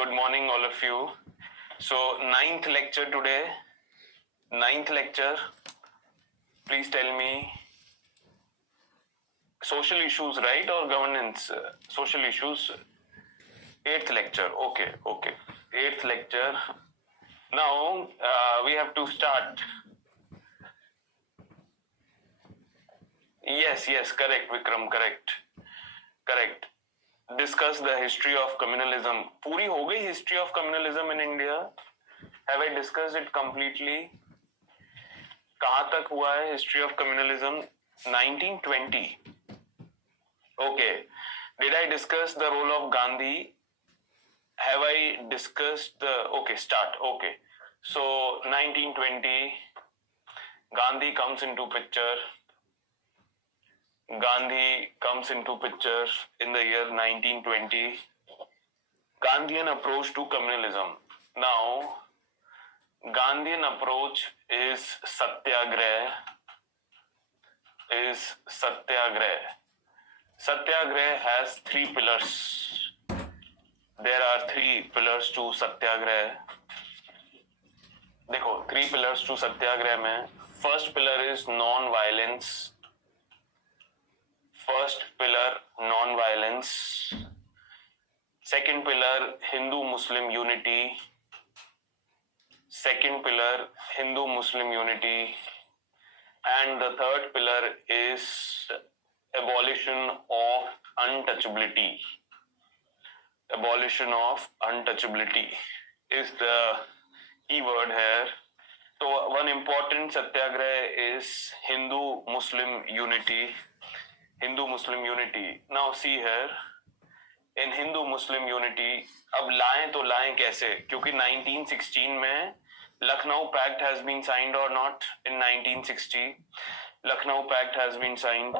Good morning, all of you. So, ninth lecture today. Ninth lecture. Please tell me. Social issues, right? Or governance? Social issues. Eighth lecture. Okay. Eighth lecture. Now, we have to start. Yes, correct, Vikram, correct. Discuss the history of communalism. पूरी हो गई history of communalism in India? Have I discussed it completely? कहाँ तक हुआ है history of communalism? 1920. Okay. Did I discuss the role of Gandhi? Have I discussed the... Okay, start. Okay. So, 1920, Gandhi comes into picture. Gandhi comes into picture in the year 1920. Gandhian approach to communalism. Now, Gandhian approach is satyagrah. Satyagrah has three pillars. There are three pillars to satyagrah. देखो, three pillars to satyagrah में first pillar is non-violence. First pillar, non-violence. Second pillar, Hindu-Muslim unity. Second pillar, Hindu-Muslim unity. And the third pillar is abolition of untouchability. Abolition of untouchability is the key word here. So one important satyagraha is Hindu-Muslim unity. Hindu-Muslim unity. Now see here, in Hindu-Muslim unity, अब लाएं तो लाएं कैसे? क्योंकि 1916 में Lucknow pact has been signed or not? In 1960, Lucknow pact has been signed.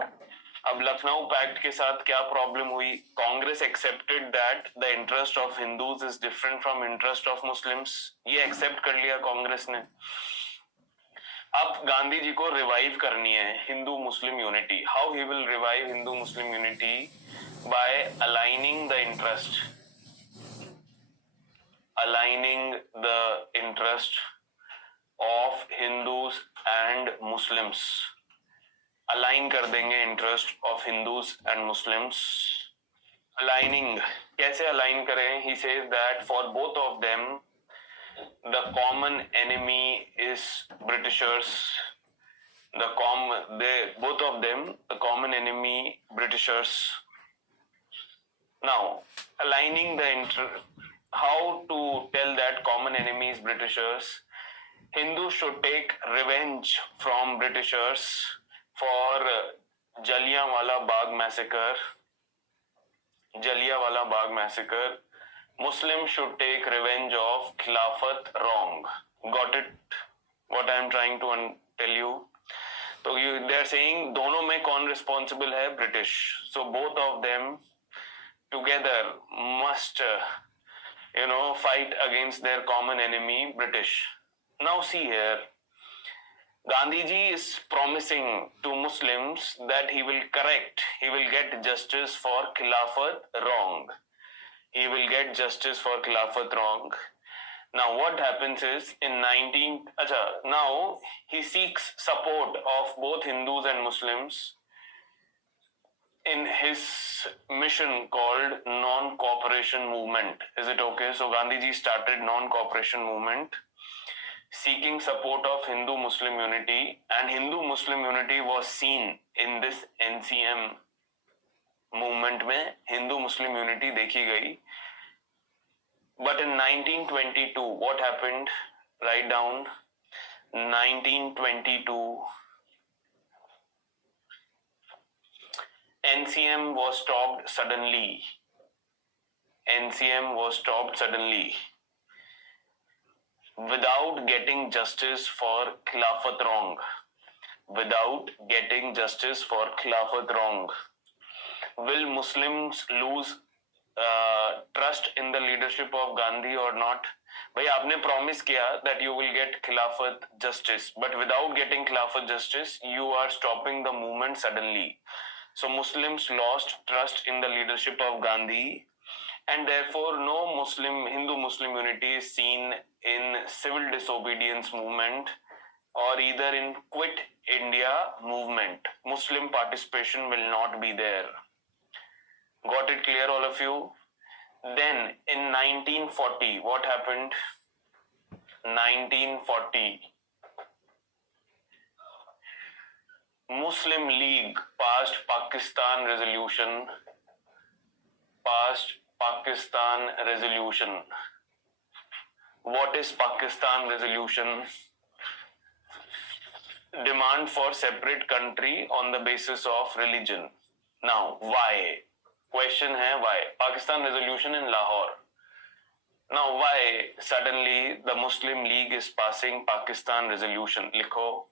अब Lucknow pact के साथ क्या प्रॉब्लम हुई? Congress accepted that the interest of Hindus is different from interest of Muslims. ये accept कर लिया कांग्रेस ने. अब गांधी जी को रिवाइव करनी है Hindu Muslim unity. How he will revive Hindu Muslim unity? By aligning the interest of Hindus and Muslims. Align कर देंगे interest of Hindus and Muslims. Aligning कैसे अलाइन करें? He says that for both of them the common enemy is Britishers. Both of them, the common enemy, Britishers. Now, aligning how to tell that common enemy is Britishers? Hindus should take revenge from Britishers for Jallianwala Bagh massacre. Muslims should take revenge of Khilafat wrong. Got it? What I am trying to tell you? So they are saying दोनों में कौन responsible है? British. So both of them together must, fight against their common enemy, British. Now see here, Gandhi ji is promising to Muslims that he will get justice for Khilafat wrong. He will get justice for Khilafat wrong. Now what happens is now he seeks support of both Hindus and Muslims in his mission called non-cooperation movement. Is it okay? So Gandhi ji started non-cooperation movement seeking support of Hindu-Muslim unity, and Hindu-Muslim unity was seen in this NCM movement में. Hindu Muslim unity देखी गई. But in 1922 what happened? Write down 1922 NCM was stopped suddenly. Without getting justice for Khilafat wrong. Will Muslims lose trust in the leadership of Gandhi or not? भाई आपने promise किया that you will get Khilafat justice, but without getting Khilafat justice, you are stopping the movement suddenly. So Muslims lost trust in the leadership of Gandhi, and therefore no Hindu-Muslim unity is seen in civil disobedience movement or either in Quit India movement. Muslim participation will not be there. Got it clear, all of you? Then in 1940, what happened? 1940, Muslim League passed Pakistan resolution. What is Pakistan resolution? Demand for separate country on the basis of religion. Now, why? Question hai why? Pakistan resolution in Lahore. Now, why suddenly the Muslim League is passing Pakistan resolution? Likho.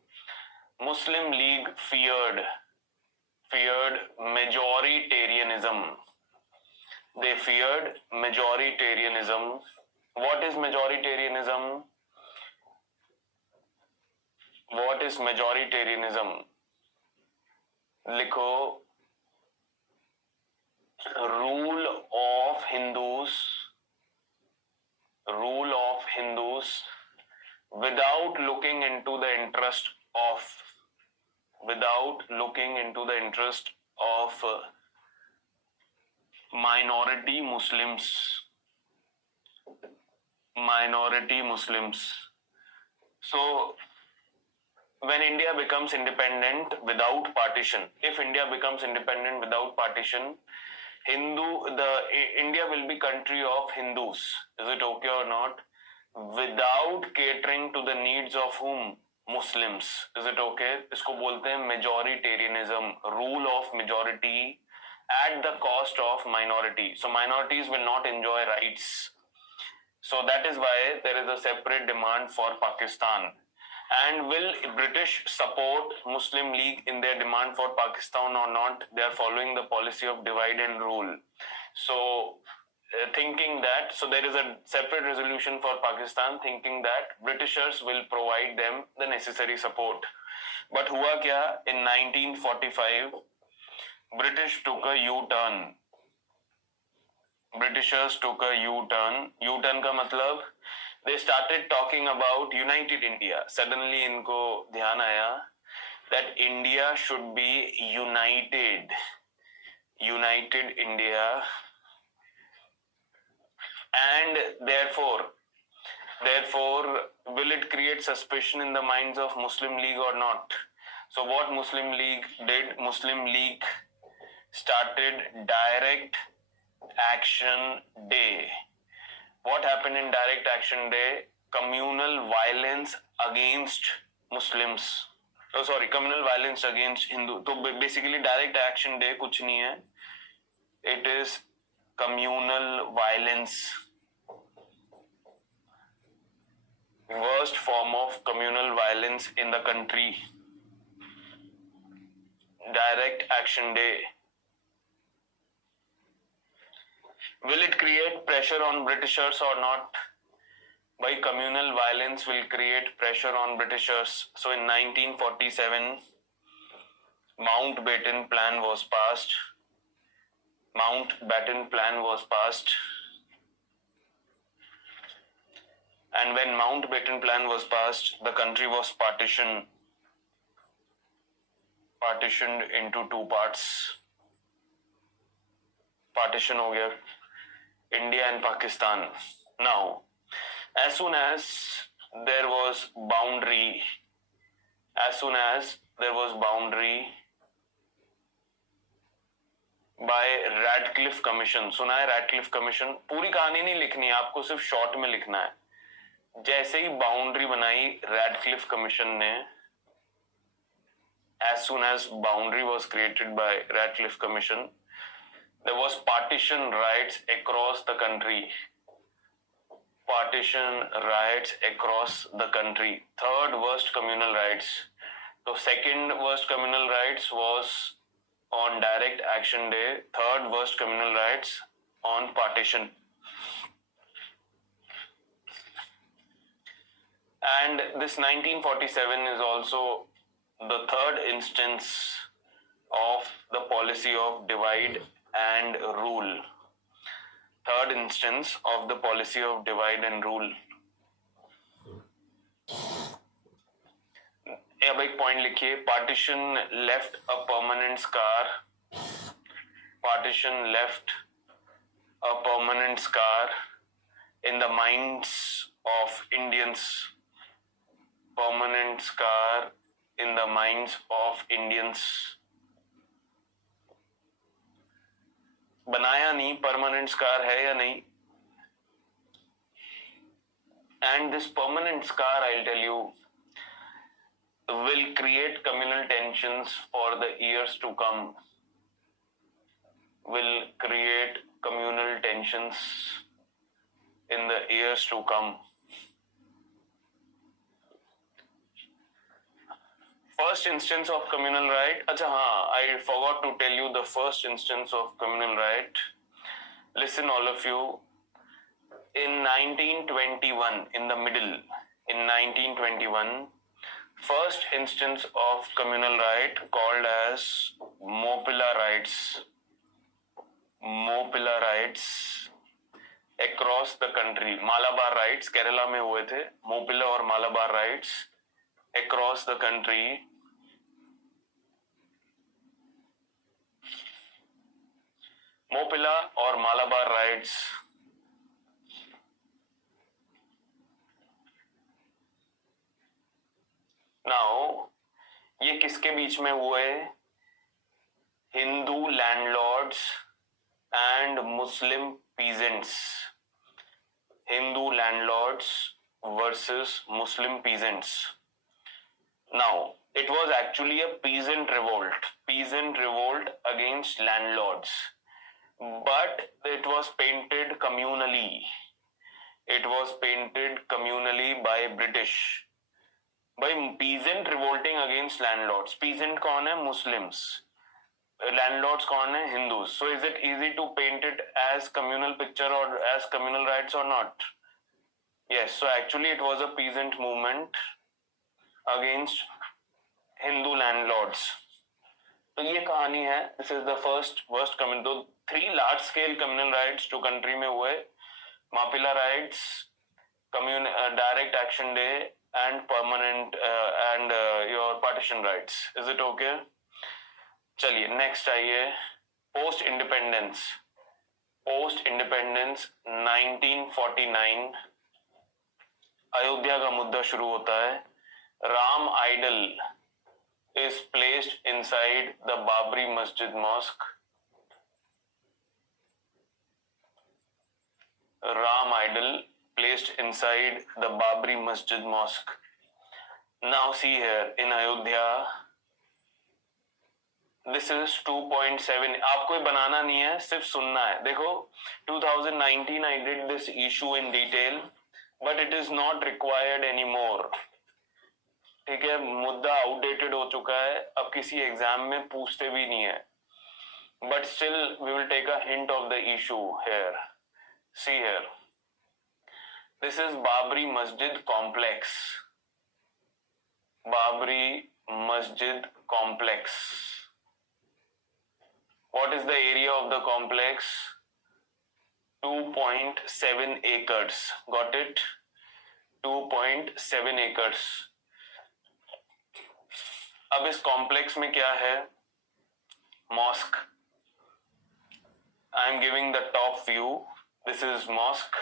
Muslim League feared majoritarianism. They feared majoritarianism. What is majoritarianism? What is majoritarianism? Likho. Rule of Hindus without looking into the interest of minority Muslims. So when India becomes independent without partition, if India becomes independent without partition, India will be country of Hindus. Is it okay or not? Without catering to the needs of whom? Muslims. Is it okay? इसको बोलते हैं majoritarianism, rule of majority at the cost of minority. So minorities will not enjoy rights. So that is why there is a separate demand for Pakistan. And will British support Muslim League in their demand for Pakistan or not? They are following the policy of divide and rule. So thinking that, so there is a separate resolution for Pakistan thinking that Britishers will provide them the necessary support. But hua kya? In 1945, British took a U-turn. Britishers took a U-turn. U-turn का मतलब they started talking about united India. Suddenly इनको ध्यान आया that India should be united India, and therefore will it create suspicion in the minds of Muslim League or not? So what Muslim League did? Muslim League started Direct Action Day. What happened in Direct Action Day? Communal violence against Muslims. Communal violence against Hindu. So basically Direct Action Day कुछ नहीं है. It is communal violence. Worst form of communal violence in the country. Direct Action Day. Will it create pressure on Britishers or not? By communal violence will create pressure on Britishers. So in 1947, Mountbatten Plan was passed. And when Mountbatten Plan was passed, the country was partitioned into two parts. Partition हो गया, India and Pakistan. Now, as soon as there was boundary by Radcliffe Commission. सुना है Radcliffe Commission? पूरी कहानी नहीं लिखनी है, आपको सिर्फ शॉर्ट में लिखना है. जैसे ही बाउंड्री बनाई Radcliffe Commission ने, as soon as boundary was created by Radcliffe Commission, there was partition riots across the country. Third worst communal riots. So second worst communal riots was on Direct Action Day. Third worst communal riots on partition. And this 1947 is also the third instance of the policy of divide and rule. Third instance of the policy of divide and rule. अब एक point लिखिए, partition left a permanent scar. Partition left a permanent scar in the minds of Indians. Permanent scar in the minds of Indians. बनाया नहीं, permanent scar है या नहीं? And this permanent scar, I'll tell you, will create communal tensions for the years to come. Will create communal tensions in the years to come. First instance of communal right. Acha, I forgot to tell you the first instance of communal right. Listen, all of you. In 1921, in the middle, in 1921, first instance of communal right called as Mopila rights. Mopila rights across the country. Malabar rights Kerala में हुए थे. Mopila और Malabar rights across the country. Mopila और Malabar rights now ये किसके बीच में हुए? Hindu landlords and Muslim peasants. Hindu landlords versus Muslim peasants. Now, it was actually a peasant revolt. Peasant revolt against landlords. But it was painted communally. It was painted communally by British. By peasant revolting against landlords. Peasant कौन है? Muslims. Landlords कौन है? Hindus. So is it easy to paint it as communal picture or as communal rights or not? Yes. So actually it was a peasant movement against Hindu landlords. तो ये कहानी है. This is the first communal. तो 3 large scale communal rights to country में हुए. Mapila rights, direct action day and permanent and your partition rights. Is it okay? चलिए next आइए. Post independence. Post independence 1949 Ayodhya का मुद्दा शुरू होता है. Ram idol is placed inside the Babri Masjid Mosque. Ram idol placed inside the Babri Masjid Mosque. Now see here in Ayodhya. This is 2.7. आपको ये बनाना नहीं है, सिर्फ सुनना है. देखो 2019 I did this issue in detail, but it is not required anymore. ठीक है, मुद्दा आउटडेटेड हो चुका है, अब किसी एग्जाम में पूछते भी नहीं है. But still we will take a hint of the issue here. See here. This is Babri Masjid complex. Babri Masjid complex. What is the area of the complex? 2.7 acres. Got it? 2.7 acres. अब इस complex में क्या है? Mask. I am giving the top view. This is mosque.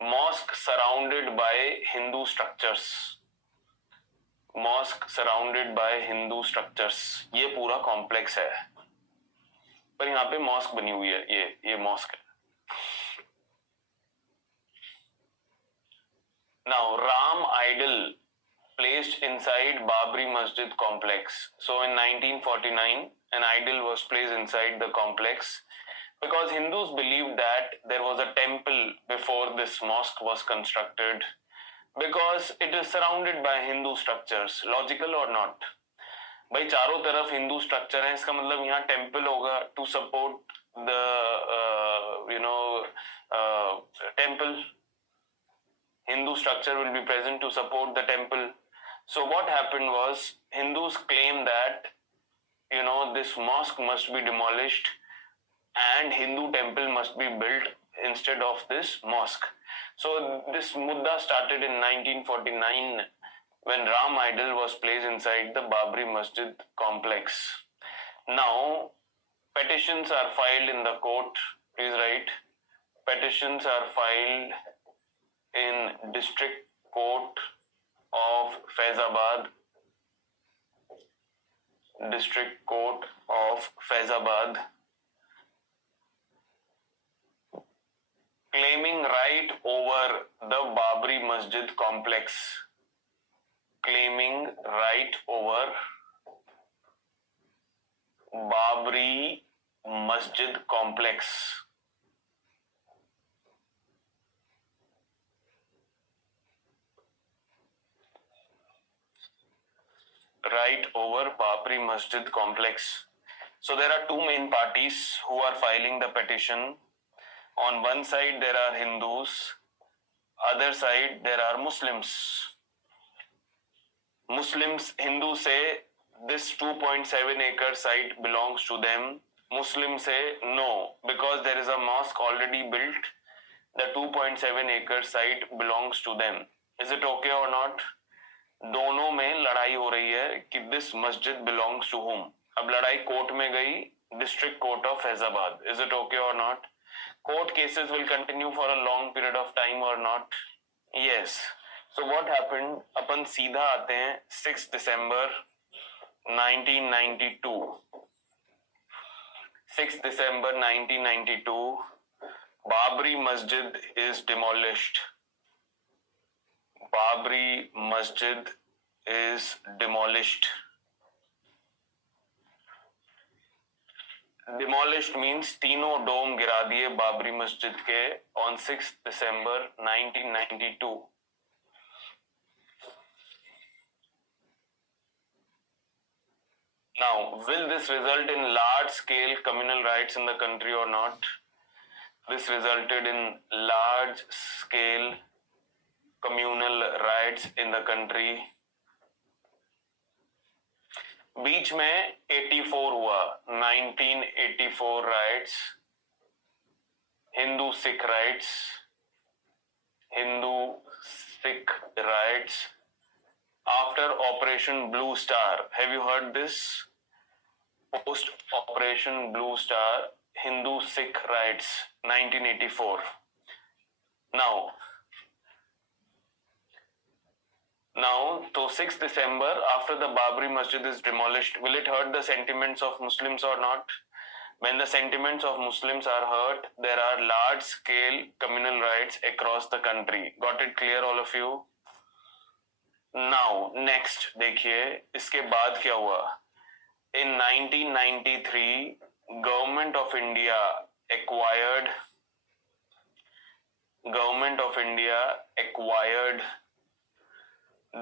Mosque surrounded by Hindu structures. Mosque surrounded by Hindu structures. ये पूरा complex है, पर यहाँ पे मॉस्क बनी हुई है. ये मॉस्क है. Now Ram idol placed inside Babri Masjid complex. So in 1949 an idol was placed inside the complex because Hindus believed that there was a temple before this mosque was constructed, because it is surrounded by Hindu structures. Logical or not? भाई चारों तरफ Hindu structure है, इसका मतलब यहाँ temple होगा to support the temple. Hindu structure will be present to support the temple. So what happened was Hindus claimed that this mosque must be demolished and Hindu temple must be built instead of this mosque. So this mudda started in 1949 when Ram idol was placed inside the Babri Masjid complex. Now petitions are filed in the court. Please write. Petitions are filed in District Court of Faizabad. District Court of Faizabad, claiming right over the Babri Masjid complex. Claiming right over Babri Masjid complex. Right over Babri Masjid complex. So there are two main parties who are filing the petition. On one side there are Hindus, other side there are Muslims. Hindus say this 2.7 acre site belongs to them. Muslims say no, because there is a mosque already built, the 2.7 acre site belongs to them. Is it okay or not? दोनों में लड़ाई हो रही है कि this मस्जिद belongs to home. अब लड़ाई कोर्ट में गई, district court of Faizabad. Is it okay or not? Court cases will continue for a long period of time or not? Yes. So what happened, अपन सीधा आते हैं 6 दिसंबर 1992. 6 दिसंबर 1992 बाबरी मस्जिद is demolished. Babri Masjid is demolished. Demolished means तीनों डोम गिरा दिए बाबरी मस्जिद के on 6 December 1992. Now, will this result in large-scale communal riots in the country or not? This resulted in large-scale communal riots in the country. बीच में 84 हुआ, 1984 riots, Hindu Sikh riots, after Operation Blue Star. Have you heard this? Post Operation Blue Star, Hindu Sikh riots, 1984. Now, so 6th December, after the Babri Masjid is demolished, will it hurt the sentiments of Muslims or not? When the sentiments of Muslims are hurt, there are large-scale communal riots across the country. Got it clear, all of you? Now, next, देखिए, इसके बाद क्या हुआ? In 1993, Government of India acquired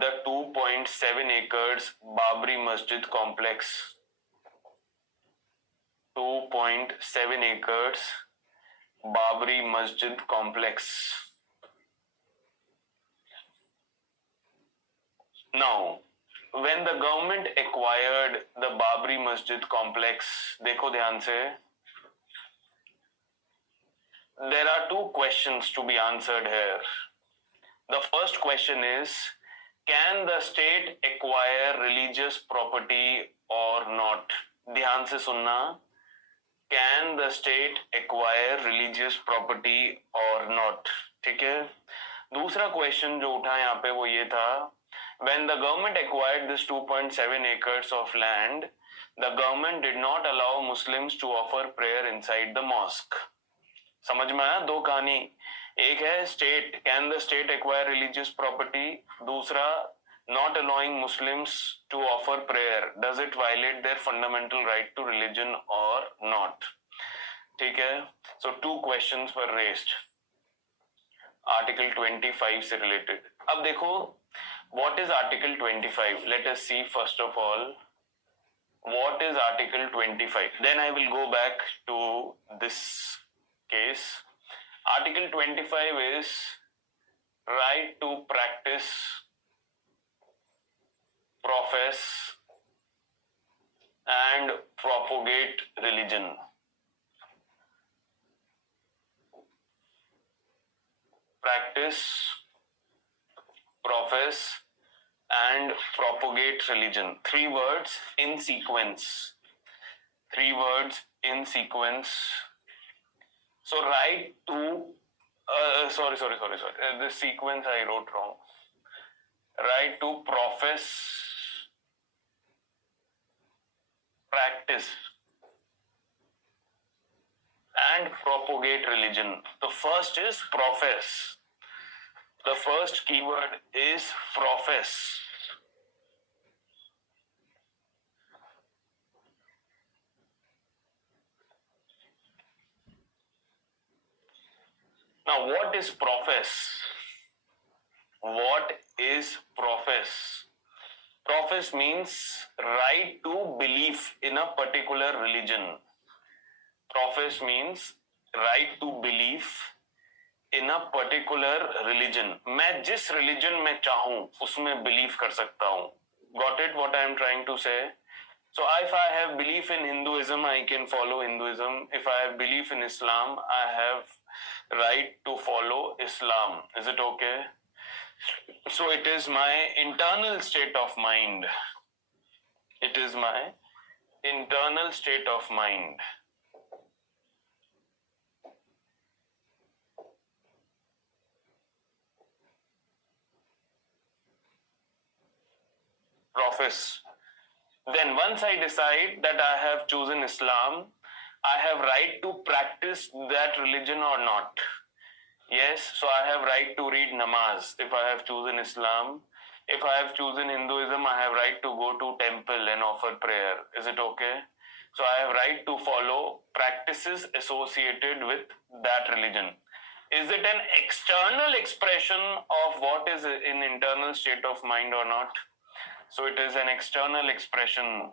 the 2.7 acres Babri Masjid complex. 2.7 acres Babri Masjid complex. Now, when the government acquired the Babri Masjid complex, देखो ध्यान से, there are two questions to be answered here. The first question is, can the state acquire religious property or not? ध्यान से सुनना. Can the state acquire religious property or not? ठीक है. दूसरा question जो उठा यहाँ पे वो ये था, when the government acquired this 2.7 acres of land, the government did not allow Muslims to offer prayer inside the mosque. समझ में आया? दो कहानी. एक है state, can the state acquire religious property? दूसरा, not allowing Muslims to offer prayer, does it violate their fundamental right to religion or not? ठीक है. So two questions were raised. Article 25 से related. अब देखो, what is Article 25? Let us see first of all, what is Article 25? Then I will go back to this case. Article 25 is right to practice, profess and propagate religion. practice, profess, and propagate religion. 3 words in sequence. 3 words in sequence. So right to, sorry. The sequence I wrote wrong. Right to profess, practice, and propagate religion. The first is profess. The first keyword is profess. Now, what is profess? What is profess? Profess means right to belief in a particular religion. Profess means right to belief in a particular religion. मैं जिस religion में चाहूं उसमें believe कर सकता हूं. Got it? What I am trying to say? So if I have belief in Hinduism, I can follow Hinduism. If I have belief in Islam, I have right to follow Islam. Is it okay? So it is my internal state of mind. It is my internal state of mind. Profess. Then once I decide that I have chosen Islam, I have right to practice that religion or not. Yes, so I have right to read namaz if I have chosen Islam. If I have chosen Hinduism, I have right to go to temple and offer prayer. Is it okay? So I have right to follow practices associated with that religion. Is it an external expression of what is in internal state of mind or not? So it is an external expression.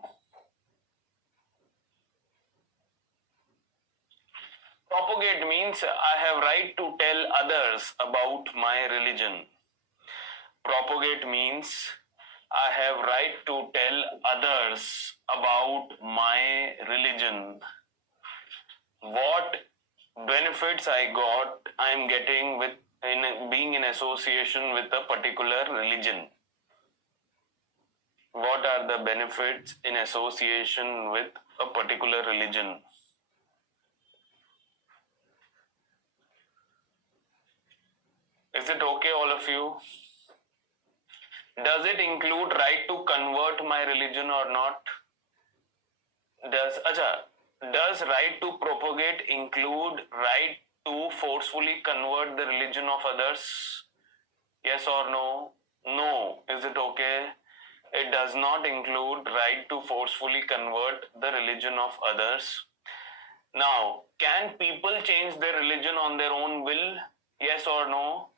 Propagate means I have right to tell others about my religion. Propagate means I have right to tell others about my religion. What benefits I am getting with in being in association with a particular religion. What are the benefits in association with a particular religion? Is it okay, all of you? Does it include right to convert my religion or not? Does right to propagate include right to forcefully convert the religion of others? Yes or no? No. Is it okay? It does not include right to forcefully convert the religion of others. Now, can people change their religion on their own will? Yes or no?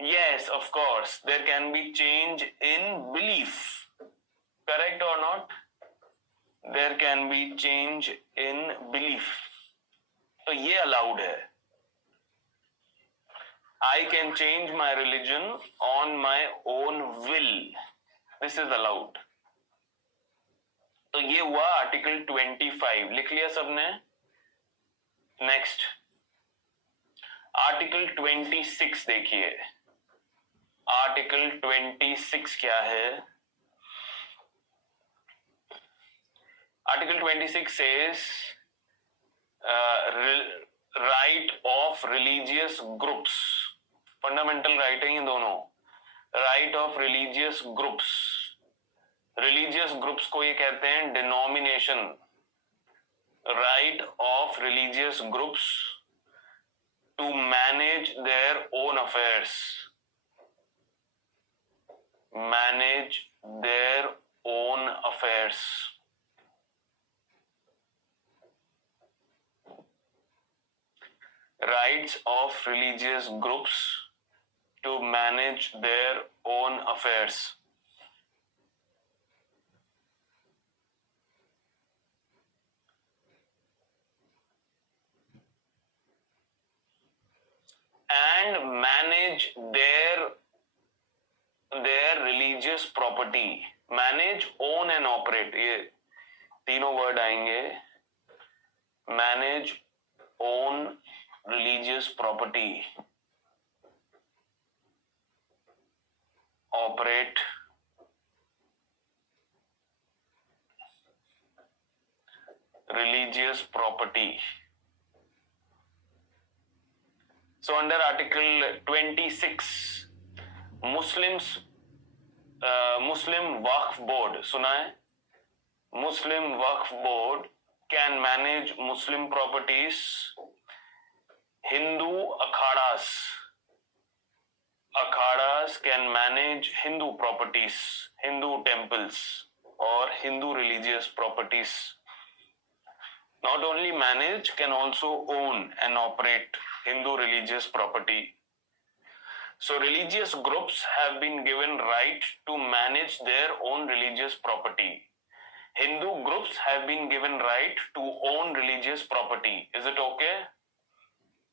Yes, of course. There can be change in belief. Correct or not? There can be change in belief. So, ये allowed है. I can change my religion on my own will. This is allowed. तो ये हुआ article 25. लिख लिया सबने? Next article 26 देखिए. Article 26 क्या है? Article 26 says right of religious groups. Fundamental right है ये दोनों. Right of religious groups. Religious groups को ये कहते हैं denomination. Right of religious groups to manage their own affairs. Manage their own affairs. Rights of religious groups to manage their own affairs. And manage their religious property. Manage, own and operate. ये तीनों word आएंगे. Manage, own religious property. operate religious property. So under Article 26, Muslim Waqf Board, सुना है? Muslim Waqf Board can manage Muslim properties. Hindu akhadas can manage Hindu properties, Hindu temples or Hindu religious properties. Not only manage, can also own and operate Hindu religious property. So religious groups have been given right to manage their own religious property. Hindu groups have been given right to own religious property. Is it okay?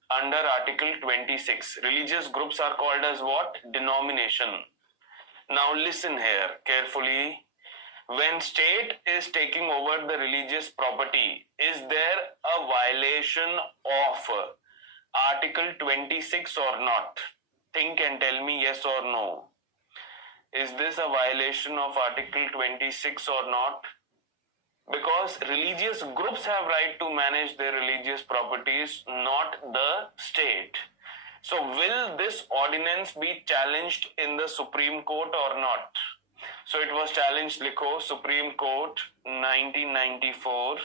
Under Article 26, religious groups are called as what? Denomination. Now listen here carefully. When state is taking over the religious property, is there a violation of Article 26 or not? Think and tell me yes or no. Is this a violation of Article 26 or not? Because religious groups have right to manage their religious properties, not the state. So will this ordinance be challenged in the Supreme Court or not? So it was challenged, likho, Supreme Court 1994,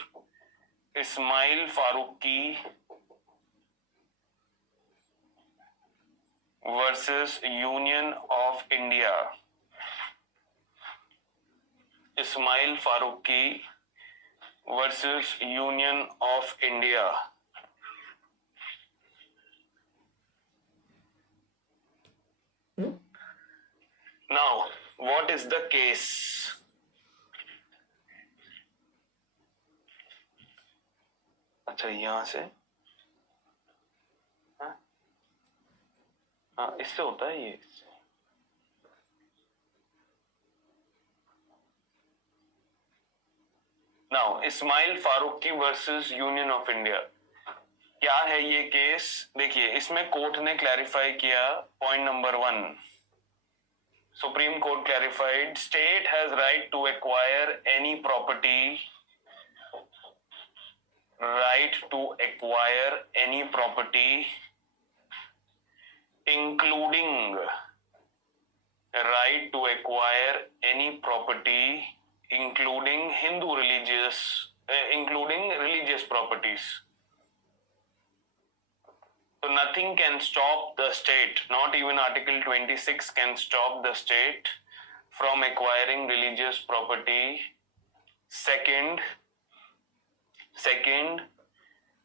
Ismail Faruqi versus Union of India. Ismail Faruqi versus Union of India. Now, what is the case? अच्छा यहाँ से हाँ इससे होता है ये Now, Ismail Faruqi versus Union of India. क्या है ये केस? देखिए इसमें कोर्ट ने क्लैरिफाई किया point number 1. Supreme Court clarified state has right to acquire any property, right to acquire any property, including right to acquire any property, including religious properties. So nothing can stop the state, not even Article 26 can stop the state from acquiring religious property. Second,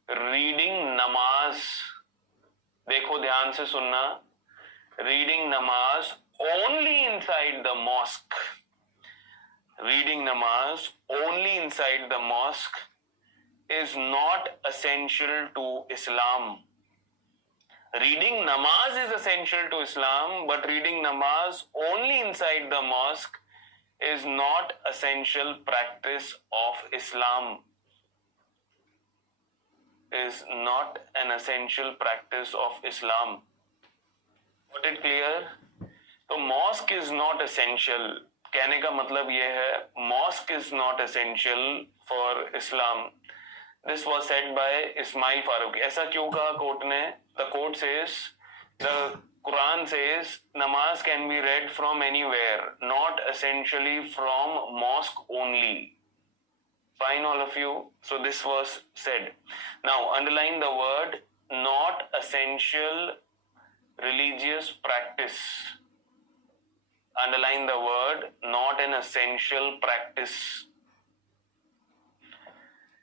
reading namaz. देखो ध्यान से सुनना. Reading namaz only inside the mosque. Reading namaz only inside the mosque is not essential to Islam. Reading namaz is essential to Islam, but reading namaz only inside the mosque is not essential practice of Islam. Is not an essential practice of Islam. Got it clear? So mosque is not essential. कहने का मतलब ये है mosque is not essential for Islam. This was said by Ismail Faruqi. ऐसा क्यों कहा court ने? The court says, the Quran says, namaz can be read from anywhere, not essentially from mosque only. Fine, all of you. So this was said. Now, underline the word, not essential religious practice. Underline the word, not an essential practice.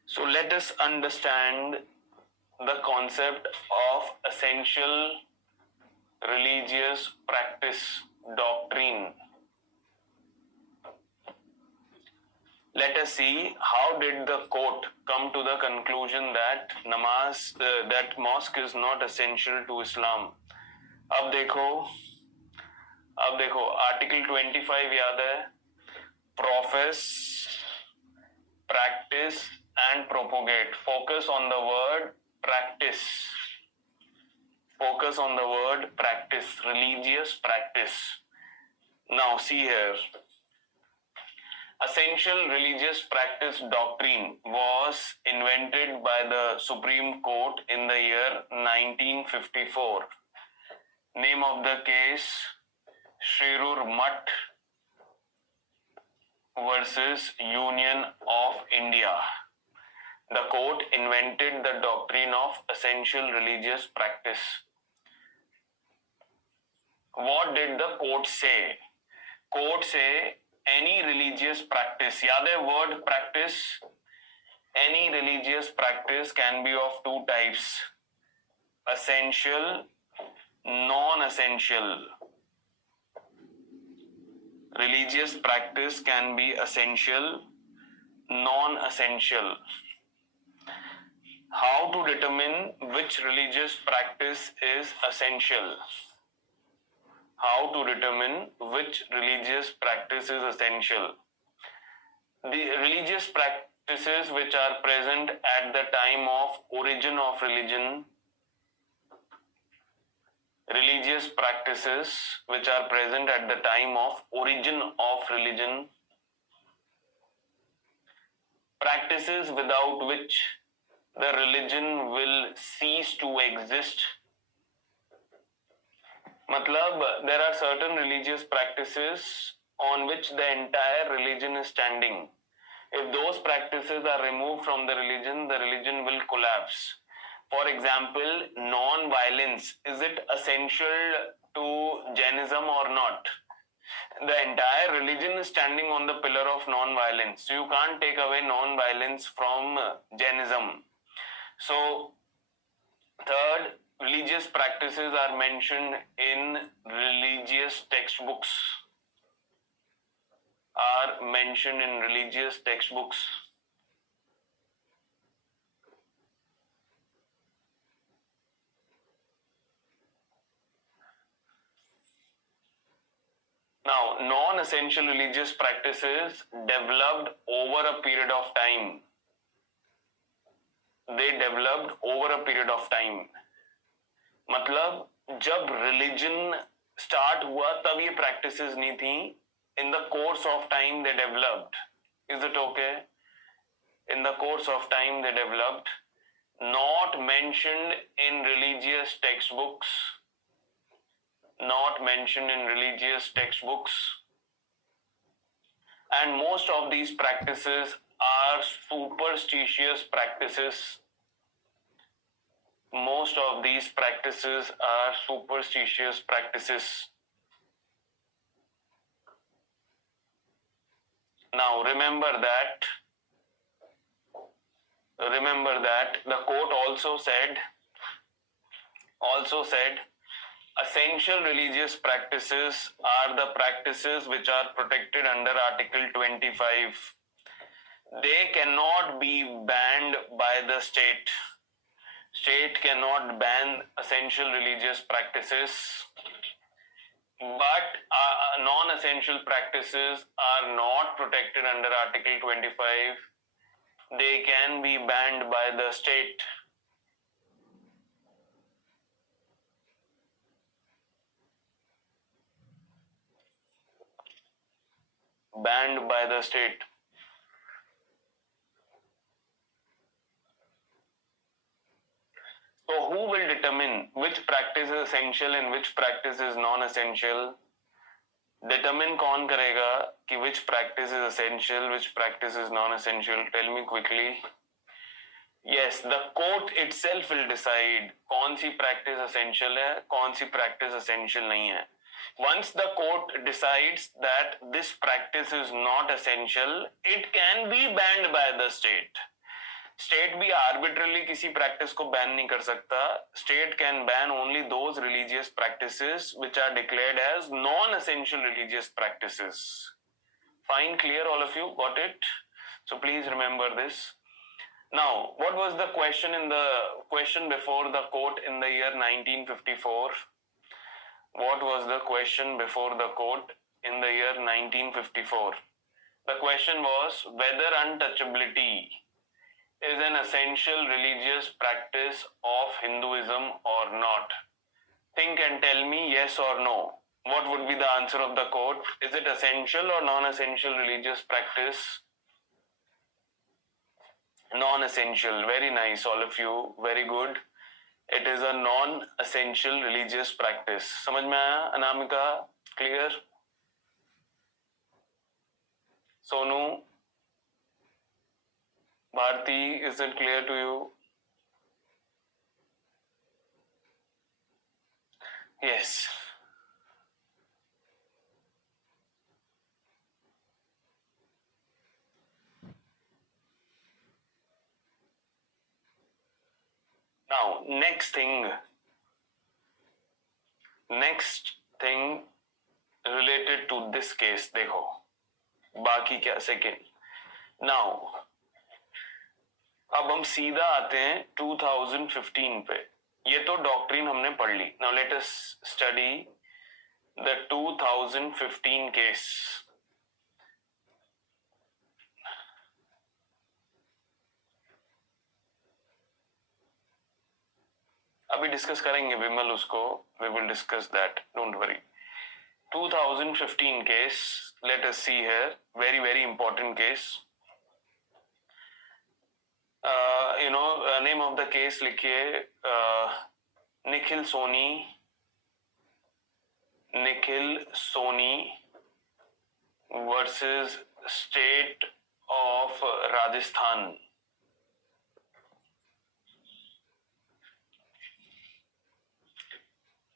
So let us understand the concept of essential religious practice doctrine. Let us see how did the court come to the conclusion that that mosque is not essential to Islam. अब देखो Article 25 याद है? Profess, practice and propagate. Focus on the word practice. Focus on the word practice. Religious practice. Now see here. Essential religious practice doctrine was invented by the Supreme Court in the year 1954. Name of the case, Srirur Mutt versus Union of India. The court invented the doctrine of essential religious practice. What did the court say? Court say any religious practice, याद है word practice, any religious practice can be of two types, essential, non-essential. Religious practice can be essential, non-essential. How to determine which religious practice is essential? How to determine which religious practice is essential? The religious practices which are present at the time of origin of religion, religious practices which are present at the time of origin of religion, practices without which the religion will cease to exist. Matlab, there are certain religious practices on which the entire religion is standing. If those practices are removed from the religion will collapse. For example, non-violence, is it essential to Jainism or not? The entire religion is standing on the pillar of non-violence. So you can't take away non-violence from Jainism. So, third, religious practices are mentioned in religious textbooks. Now, non-essential religious practices developed over a period of time. मतलब जब religion start हुआ तब ये practices नहीं थी. In the course of time they developed. Is it okay? In the course of time they developed. Not mentioned in religious textbooks. And most of these practices are superstitious practices. Now remember that the court also said essential religious practices are the practices which are protected under Article 25. They cannot be banned by the state. State cannot ban essential religious practices, but non-essential practices are not protected under Article 25. They can be banned by the state. So who will determine which practice is essential and which practice is non-essential? Determine कौन करेगा कि which practice is essential, which practice is non-essential? Tell me quickly. Yes, the court itself will decide कौन सी practice essential है, कौन सी practice essential नहीं है. Once the court decides that this practice is not essential, it can be banned by the state. State भी arbitrarily किसी practice को ban नहीं कर सकता. State can ban only those religious practices which are declared as non-essential religious practices. Fine, clear, all of you? Got it? So please remember this. Now, what was the question before the court in the year 1954? What was the question before the court in the year 1954? The question was whether untouchability is an essential religious practice of Hinduism or not. Think and tell me yes or no. What would be the answer of the court? Is it essential or non-essential religious practice? Non-essential. Very nice, all of you. Very good. It is a non-essential religious practice. समझ में आया Anamika? Clear? Sonu? Bharti, is it clear to you? Yes. Now, next thing related to this case, देखो बाकी क्या second now अब हम सीधा आते हैं 2015 पे ये तो डॉक्ट्रिन हमने पढ़ ली now let us study the 2015 case अभी डिस्कस करेंगे विमल उसको we will discuss that don't worry 2015 case, let us see here, very, very important case. Name of the case likhiye, Nikhil Soni versus State of Rajasthan.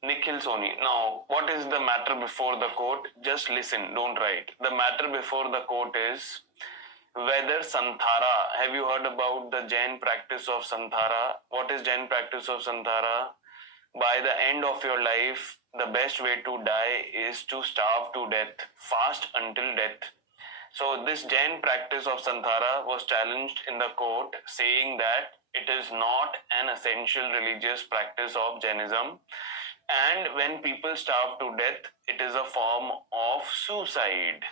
Nikhil Soni. Now, what is the matter before the court? Just listen, don't write. The matter before the court is whether Santhara, have you heard about the Jain practice of Santhara? What is Jain practice of Santhara? By the end of your life, the best way to die is to starve to death, fast until death. So this Jain practice of Santhara was challenged in the court, saying that it is not an essential religious practice of Jainism. And when people starve to death, it is a form of suicide.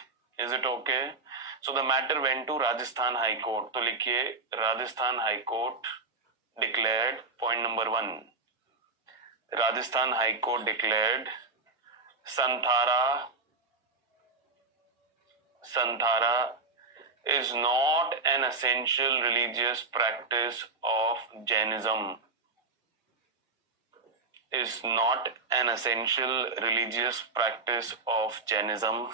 Is it okay? So the matter went to Rajasthan High Court. तो लिखिए Rajasthan High Court declared point number 1. Rajasthan High Court declared Santhara is not an essential religious practice of Jainism. Is not an essential religious practice of Jainism.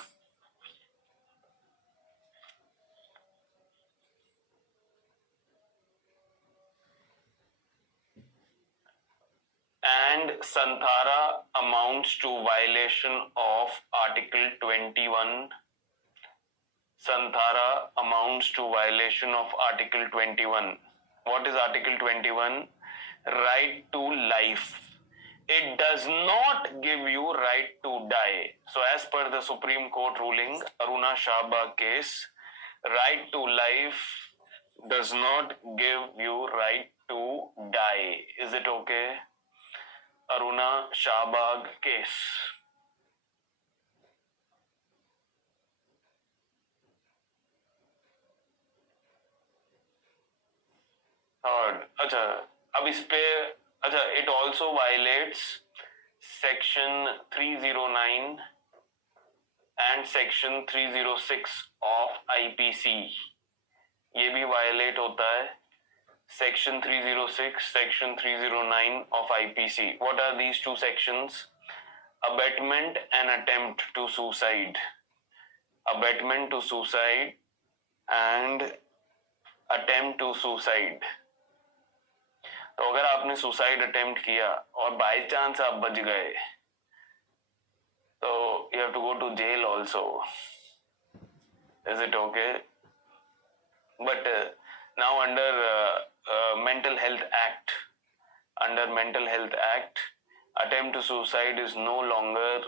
And Santhara amounts to violation of Article 21. Santhara amounts to violation of Article 21. What is Article 21? Right to life. It does not give you right to die. So as per the Supreme Court ruling, Aruna Shahbag case, right to life does not give you right to die. Is it okay? Aruna Shahbag case. Third, अच्छा अब इस पे अच्छा it also violates section 309 and section 306 of IPC. ये भी violate होता है section 306, section 309 of IPC. What are these two sections? Abetment and attempt to suicide. Abetment to suicide and attempt to suicide. तो अगर आपने सुसाइड अटेम्प्ट किया और by chance आप बच गए तो you have to go to jail also. Is it okay? But now under mental health act attempt to suicide is no longer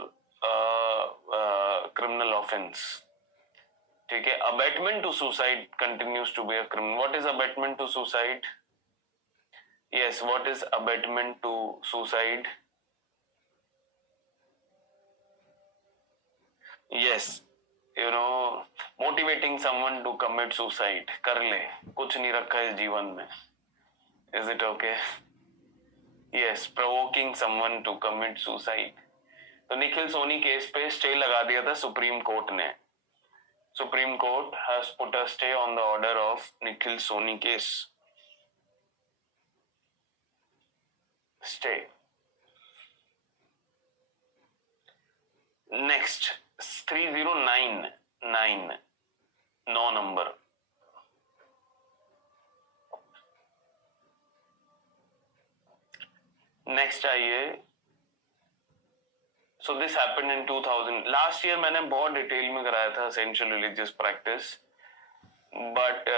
criminal offense. ठीक है? abetment to suicide continues to be a criminal. What is abetment to suicide? Yes, what is abetment to suicide? Yes, motivating someone to commit suicide. कर ले, कुछ नहीं रखा है जीवन में. Is it okay? Yes, provoking someone to commit suicide. तो Nikhil Soni case पे स्टे लगा दिया था सुप्रीम कोर्ट ने. Supreme court has put a stay on the order of Nikhil Soni case. Stay. Next, 3099, no number. Next आइए. So this happened in 2000. Last year मैंने बहुत detail में कराया था essential religious practice, but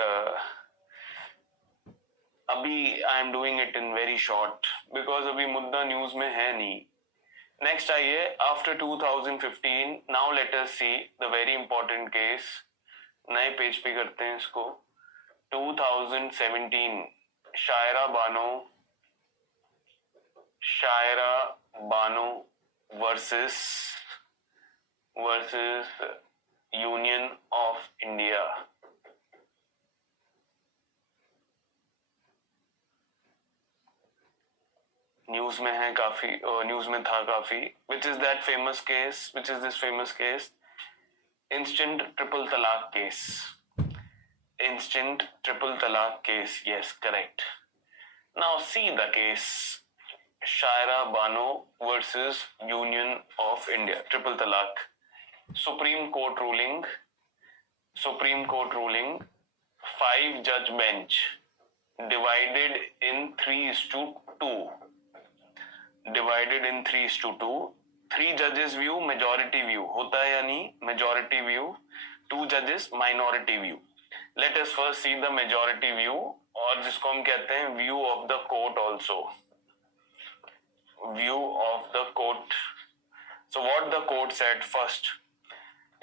अभी I am doing it in very short because अभी मुद्दा news में है नहीं. Next आइए, after 2015, now let us see the very important case. नए पेज पे करते हैं इसको. 2017, Shayara Bano versus Union of India. News में है काफी, न्यूज में था काफी. Which is that famous case? Which is this famous case? Instant triple talaq case. Instant triple talaq case. Yes, correct. Now see the case. Shaira Bano versus Union of India. Triple talaq. Supreme Court ruling. 5-judge bench. Divided in 3:2. Divided in 3:2. 3 judges view, majority view. होता है या नहीं? Majority view. 2 judges, minority view. Let us first see the majority view, और जिसको हम कहते हैं view of the court also. View of the court. So what the court said first.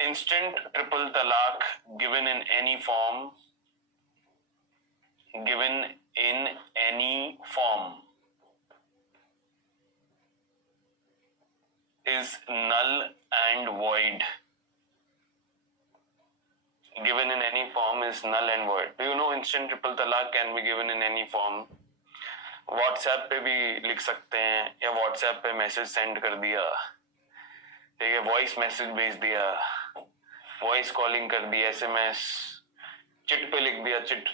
Instant triple talaq given in any form. Given in any form. Is null and void. Given in any form is null and void. Do you know instant triple talaq can be given in any form? WhatsApp पे भी लिख सकते हैं, या WhatsApp पे message send कर दिया, ठीक है, वॉइस मैसेज भेज दिया, वॉइस कॉलिंग कर दी, SMS, चिट पे लिख दिया, चिट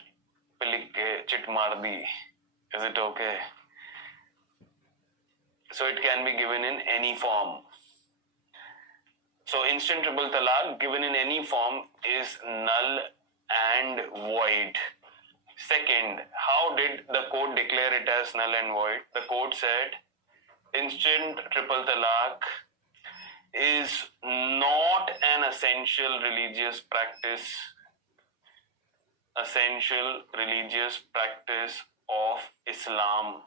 पे लिख के चिट मार दी. Is it okay? So it can be given in any form. So instant triple talaq given in any form is null and void. Second, how did the court declare it as null and void? The court said instant triple talaq is not an essential religious practice. Essential religious practice of Islam.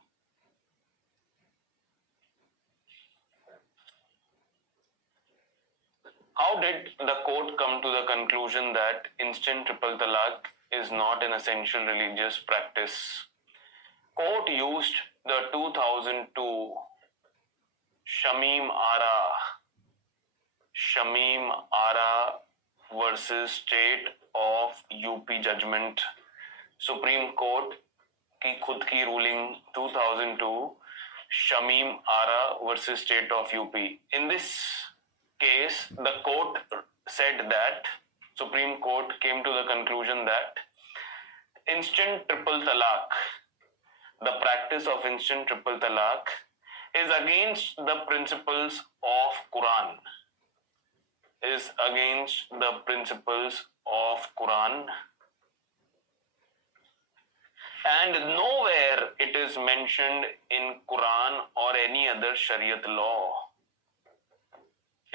How did the court come to the conclusion that instant triple talaq is not an essential religious practice? Court used the 2002 Shamim Ara versus State of UP judgment. Supreme Court की खुद की ruling 2002 Shamim Ara versus State of UP. In this case, the court said that Supreme Court came to the conclusion that instant triple talaq, the practice of instant triple talaq, is against the principles of Quran. Is against the principles of Quran. And nowhere it is mentioned in Quran or any other Shariat law.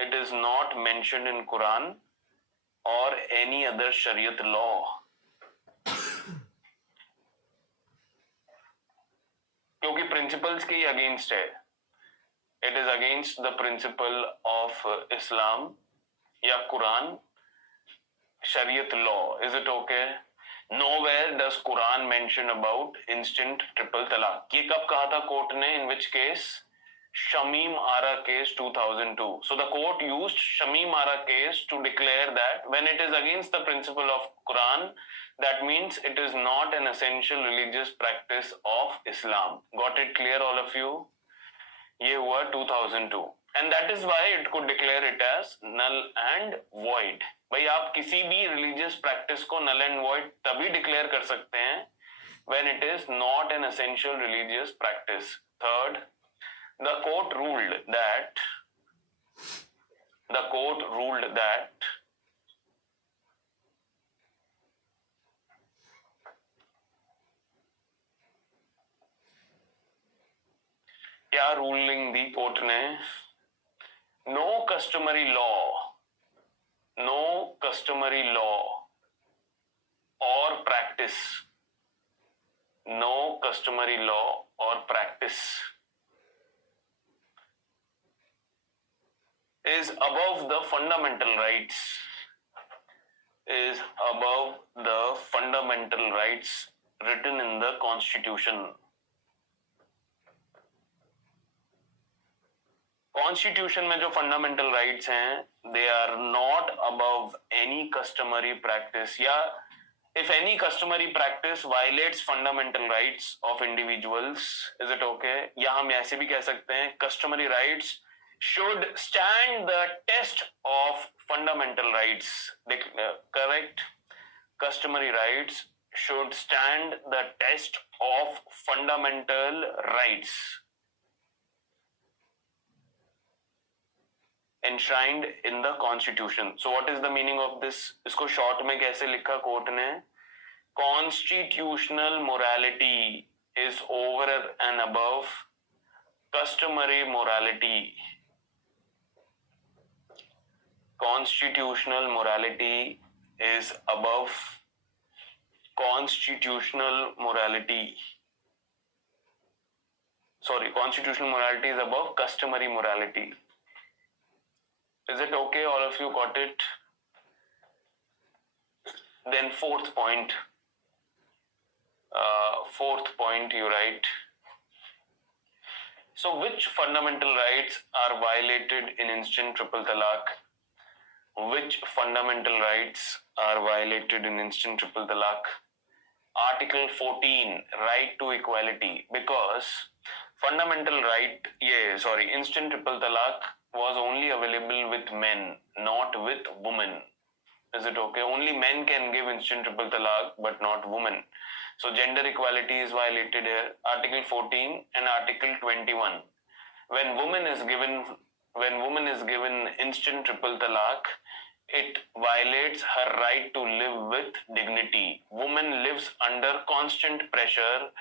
It is not mentioned in Quran or any other Shariat law. क्योंकि principles के against है. It is against the principle of Islam या Quran, Shariat law. Is it okay? Nowhere does Quran mention about instant triple talaq. ये कब कहा था court ने? In which case? Shamim Ara case 2002. So the court used Shamim Ara case to declare that when it is against the principle of Quran, that means it is not an essential religious practice of Islam. Got it clear all of you? ये हुआ 2002. and that is why it could declare it as null and void. भाई आप किसी भी religious practice को null and void तभी declare कर सकते हैं when it is not an essential religious practice. Third, the court ruled that क्या रूलिंग दी कोर्ट ने? No customary law or practice is above the fundamental rights written in the Constitution. Constitution में जो fundamental rights हैं they are not above any customary practice, या if any customary practice violates fundamental rights of individuals, is it okay? या हम ऐसे भी कह सकते हैं customary rights should stand the test of fundamental rights. Correct? Customary rights should stand the test of fundamental rights enshrined in the Constitution. So what is the meaning of this? इसको short में कैसे लिखा court ने? Constitutional morality is over and above customary morality. Constitutional morality is above constitutional morality. Constitutional morality is above customary morality. Is it okay? All of you got it? Then fourth point you write. So which fundamental rights are violated in instant triple talaq? Which fundamental rights are violated in instant triple talaq? Article 14, right to equality. Because fundamental right, instant triple talaq was only available with men, not with women. Is it okay? Only men can give instant triple talaq, but not women. So gender equality is violated here. Article 14 and Article 21. When woman is given instant triple talaq, it violates her right to live with dignity. Woman lives under constant pressure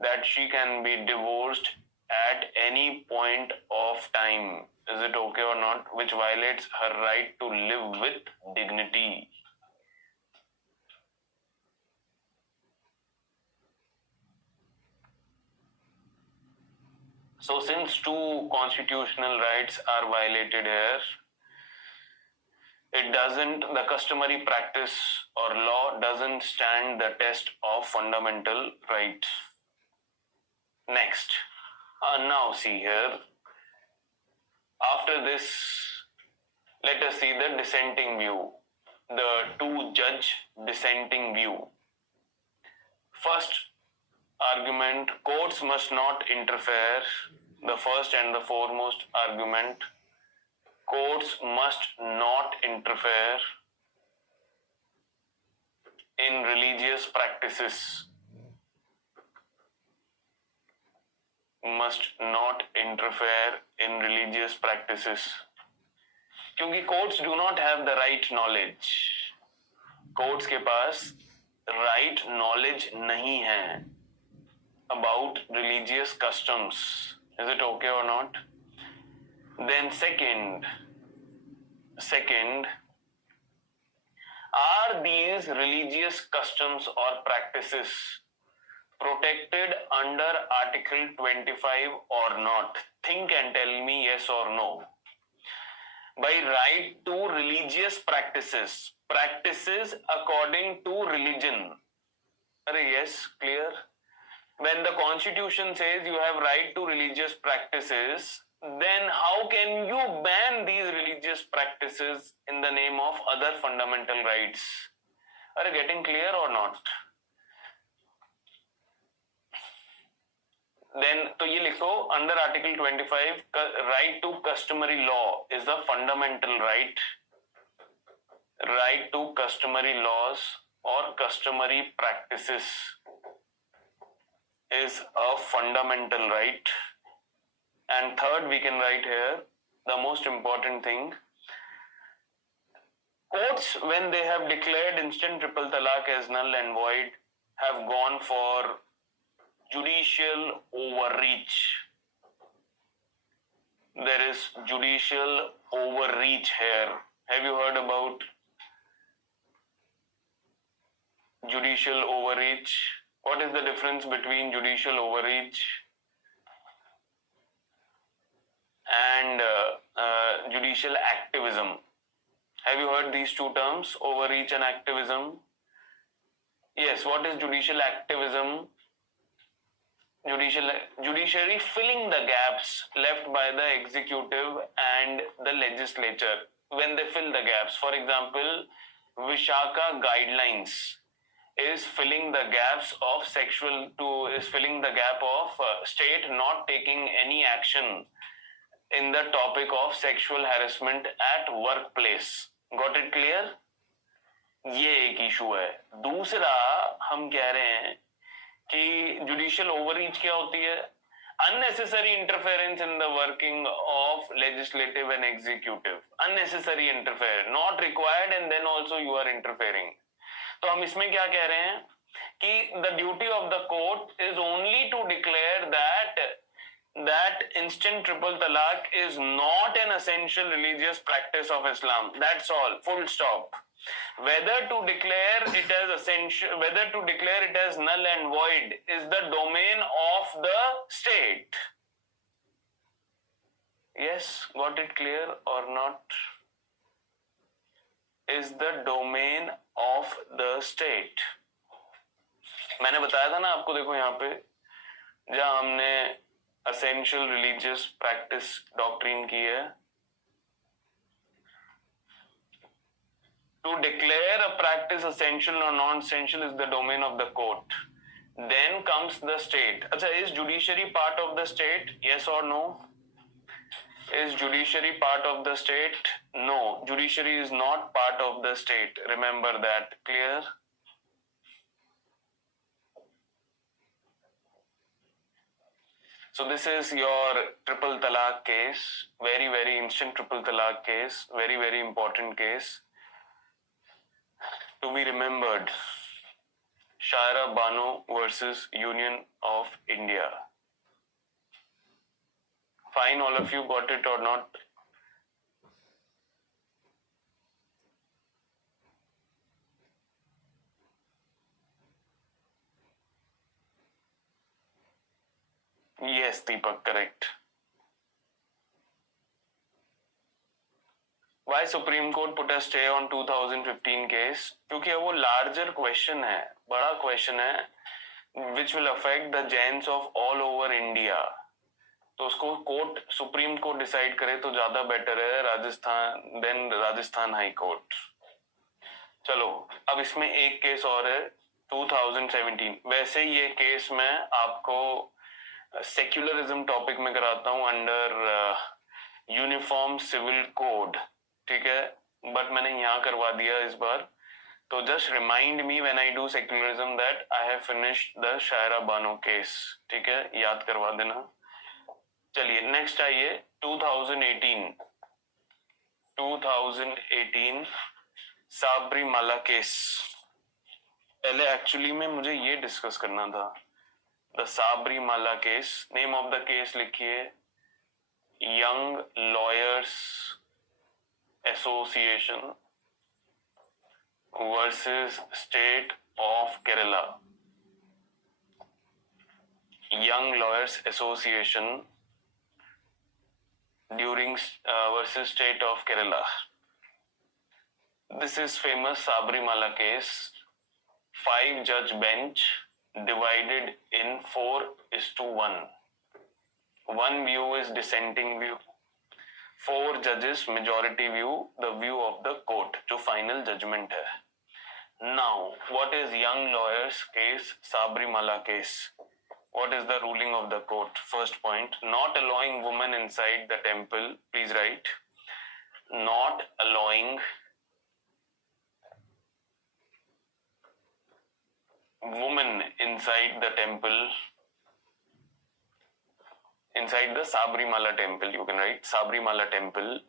that she can be divorced at any point of time. Is it okay or not? Which violates her right to live with dignity. So since two constitutional rights are violated here, the customary practice or law doesn't stand the test of fundamental rights. Next, now see here, after this, let us see the dissenting view, the two-judge dissenting view. First argument, courts must not interfere. The first and the foremost argument, courts must not interfere in religious practices. Must not interfere in religious practices. क्योंकि courts do not have the right knowledge. Courts के पास right knowledge नहीं है about religious customs. Is it okay or not? Then second, are these religious customs or practices protected under Article 25 or not? Think and tell me yes or no. By right to religious practices according to religion. Yes, clear? When the Constitution says you have right to religious practices, then how can you ban these religious practices in the name of other fundamental rights? Are you getting clear or not? then तो ये लिखो under Article 25, right to customary law is the fundamental right. Right to customary laws or customary practices is a fundamental right. And third, we can write here the most important thing. Courts, when they have declared instant triple talaq as null and void, have gone for judicial overreach. There is judicial overreach here. Have you heard about judicial overreach? What is the difference between judicial overreach and judicial activism? Have you heard these two terms, overreach and activism? Yes, what is judicial activism? Judiciary filling the gaps left by the executive and the legislature when they fill the gaps. For example, Vishaka guidelines is filling the gaps of filling the gap of state not taking any action in the topic of sexual harassment at workplace. Got it clear? ये एक issue है. दूसरा हम कह रहे हैं कि judicial overreach क्या होती है? Unnecessary interference in the working of legislative and executive. Unnecessary interference, not required, and then also you are interfering. तो हम इसमें क्या कह रहे हैं कि the duty of the court is only to declare that instant triple talaq is not an essential religious practice of Islam. That's all. Full stop. Whether to declare it as essential, whether to declare it as null and void is the domain of the state. Yes, got it clear or not? Is the domain of the state. मैंने बताया था ना आपको, देखो यहाँ पे जहाँ हमने essential religious practice doctrine की है, to declare a practice essential or non-essential is the domain of the court. Then comes the state. अच्छा, is judiciary part of the state? Yes or no? Is judiciary part of the state? No, judiciary is not part of the state. Remember that. Clear? So this is your triple talaq case. Very, very instant triple talaq case. Very, very important case. To be remembered. Shaira Bano versus Union of India. Fine, all of you got it or not? Yes, Deepak, correct. Why Supreme Court put a stay on 2015 case? क्योंकि वो larger question है, बड़ा question है, which will affect the Jains of all over India. तो उसको court, supreme court decide करे तो ज्यादा बेटर है राजस्थान हाई कोर्ट. चलो, अब इसमें एक केस और है 2017. वैसे ये केस मैं आपको सेक्युलरिज्म टॉपिक में कराता हूं अंडर यूनिफॉर्म सिविल कोड, ठीक है, बट मैंने यहाँ करवा दिया इस बार. तो just remind me when I do secularism that I have finished the Shayara Bano case. ठीक है, याद करवा देना. चलिए नेक्स्ट आइए 2018 साबरीमाला केस. पहले एक्चुअली में मुझे ये डिस्कस करना था the Sabarimala case. Name of the case लिखिए young lawyers association versus state of Kerala. Young lawyers association versus state of Kerala. This is famous Sabrimala case. 5-judge bench divided in 4:1. One view is dissenting view. 4 judges majority view, the view of the court, जो final judgment है. Now, what is young lawyers case, Sabrimala case? What is the ruling of the court? First point, not allowing women inside the temple. Please write. Not allowing women inside the temple, inside the Sabrimala temple. You can write Sabrimala temple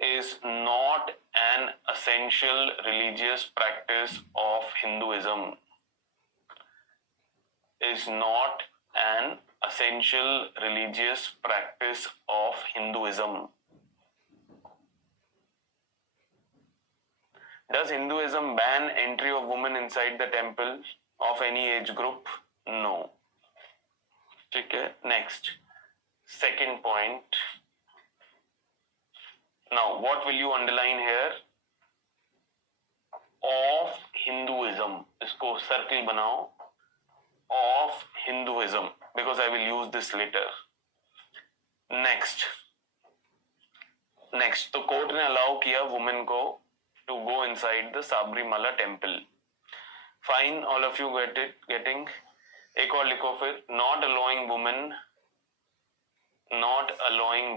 is not an essential religious practice of Hinduism. Is not an essential religious practice of Hinduism. Does Hinduism ban entry of women inside the temple of any age group? No. Okay, next. Second point. Now, what will you underline here? Of Hinduism. इसको circle बनाओ. Of Hinduism, because I will use this later. Next, तो court ने allow किया women को to go inside the Sabrimala temple. Fine, all of you getting? एक और लिखो फिर, not allowing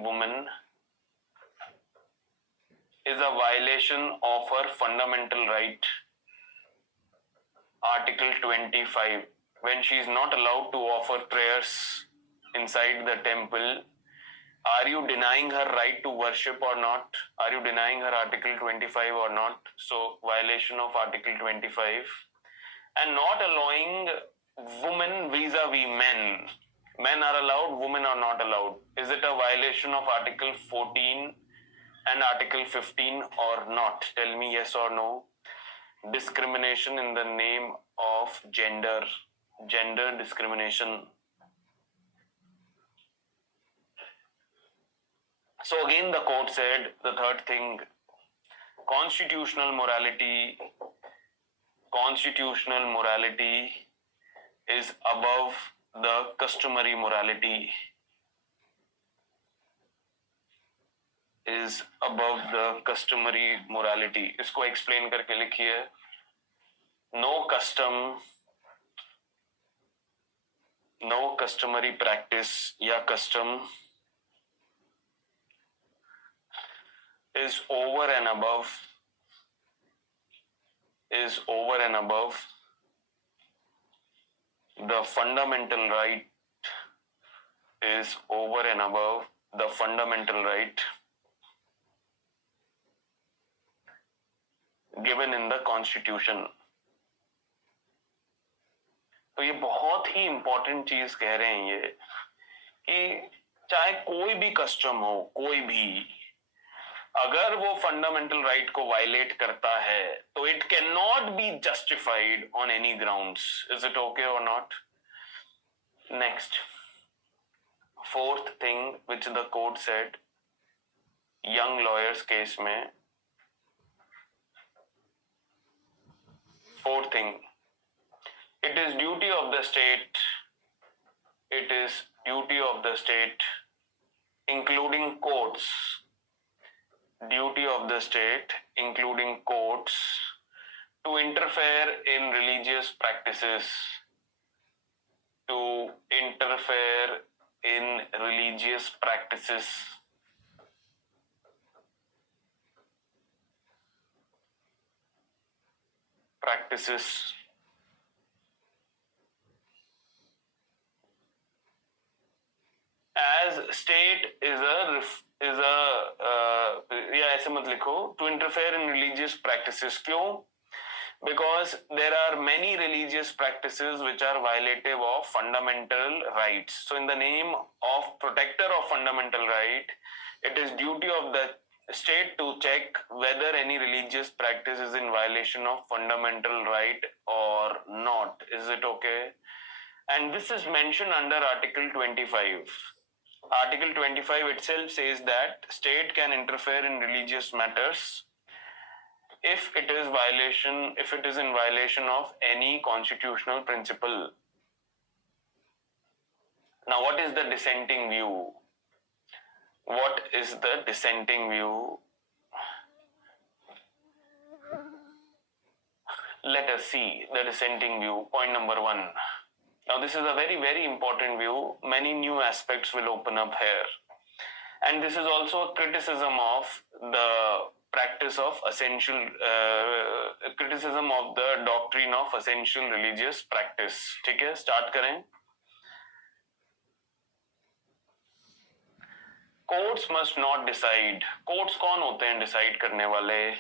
women is a violation of her fundamental right. Article 25. When she is not allowed to offer prayers inside the temple, are you denying her right to worship or not? Are you denying her Article 25 or not? So, violation of Article 25. And not allowing women vis-a-vis men. Men are allowed, women are not allowed. Is it a violation of Article 14 and Article 15 or not? Tell me yes or no. Discrimination in the name of gender. Gender discrimination. So again the court said the third thing, constitutional morality is above the customary morality. Is above the customary morality. इसको explain करके लिखिए. No customary practice या custom is over and above the fundamental right, is over and above the fundamental right given in the constitution. तो ये बहुत ही important चीज कह रहे हैं ये कि चाहे कोई भी कस्टम हो, कोई भी, अगर वो फंडामेंटल राइट को वायलेट करता है तो it can not be justified on any grounds. Is it okay or not? Next, fourth thing which the court said young lawyers case में. Fourth thing, it is duty of the state, including courts, to interfere in religious practices, as state is a ऐसे मत लिखो, to interfere in religious practices. क्यों? Because there are many religious practices which are violative of fundamental rights. So in the name of protector of fundamental right, it is duty of the state to check whether any religious practice is in violation of fundamental right or not. Is it okay? And this is mentioned under Article 25. Article 25 itself says that state can interfere in religious matters if it is in violation of any constitutional principle. Now, what is the dissenting view? let us see the dissenting view. Point number 1. Now this is a very, very important view. Many new aspects will open up here. And this is also a criticism of the practice of essential, criticism of the doctrine of essential religious practice. ठीक है, start करें. Courts must not decide. Courts कौन होते हैं decide करने वाले?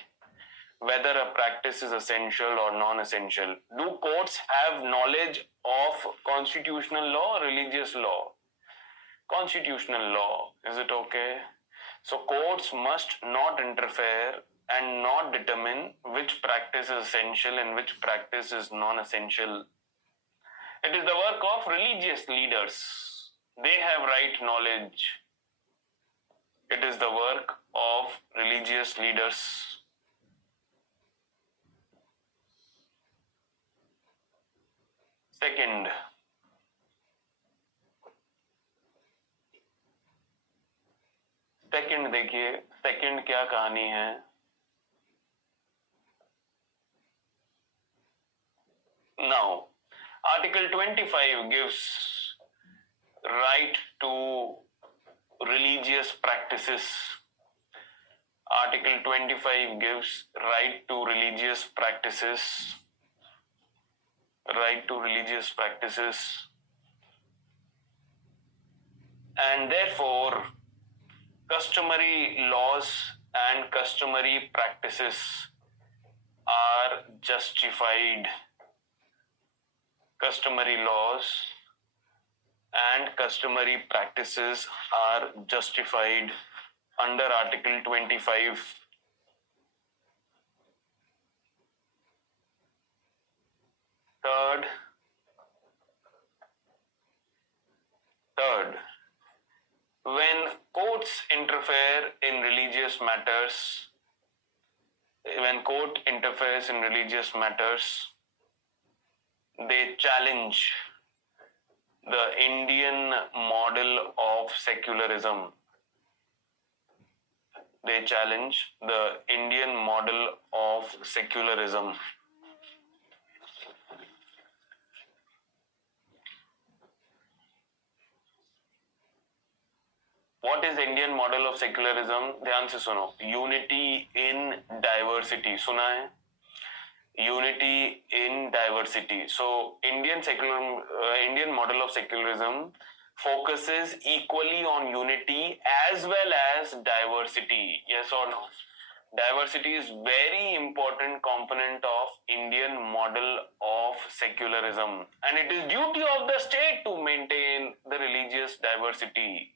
Whether a practice is essential or non-essential. Do courts have knowledge of constitutional law or religious law? Constitutional law. Is it okay? So courts must not interfere and not determine which practice is essential and which practice is non-essential. It is the work of religious leaders. They have right knowledge. It is the work of religious leaders. Second, देखिए, second क्या कहानी है. Now, Article 25 gives right to religious practices. Article 25 gives right to religious practices. Right to religious practices. And therefore, customary laws and customary practices are justified. Customary laws and customary practices are justified under Article 25. Third, when courts interfere in religious matters, when court interferes in religious matters, they challenge the Indian model of secularism. They challenge the Indian model of secularism. What is Indian model of secularism? ध्यान से सुनो. Unity in diversity. सुना है? Unity in diversity. So Indian model of secularism focuses equally on unity as well as diversity. Yes or no? Diversity is very important component of Indian model of secularism, and it is duty of the state to maintain the religious diversity.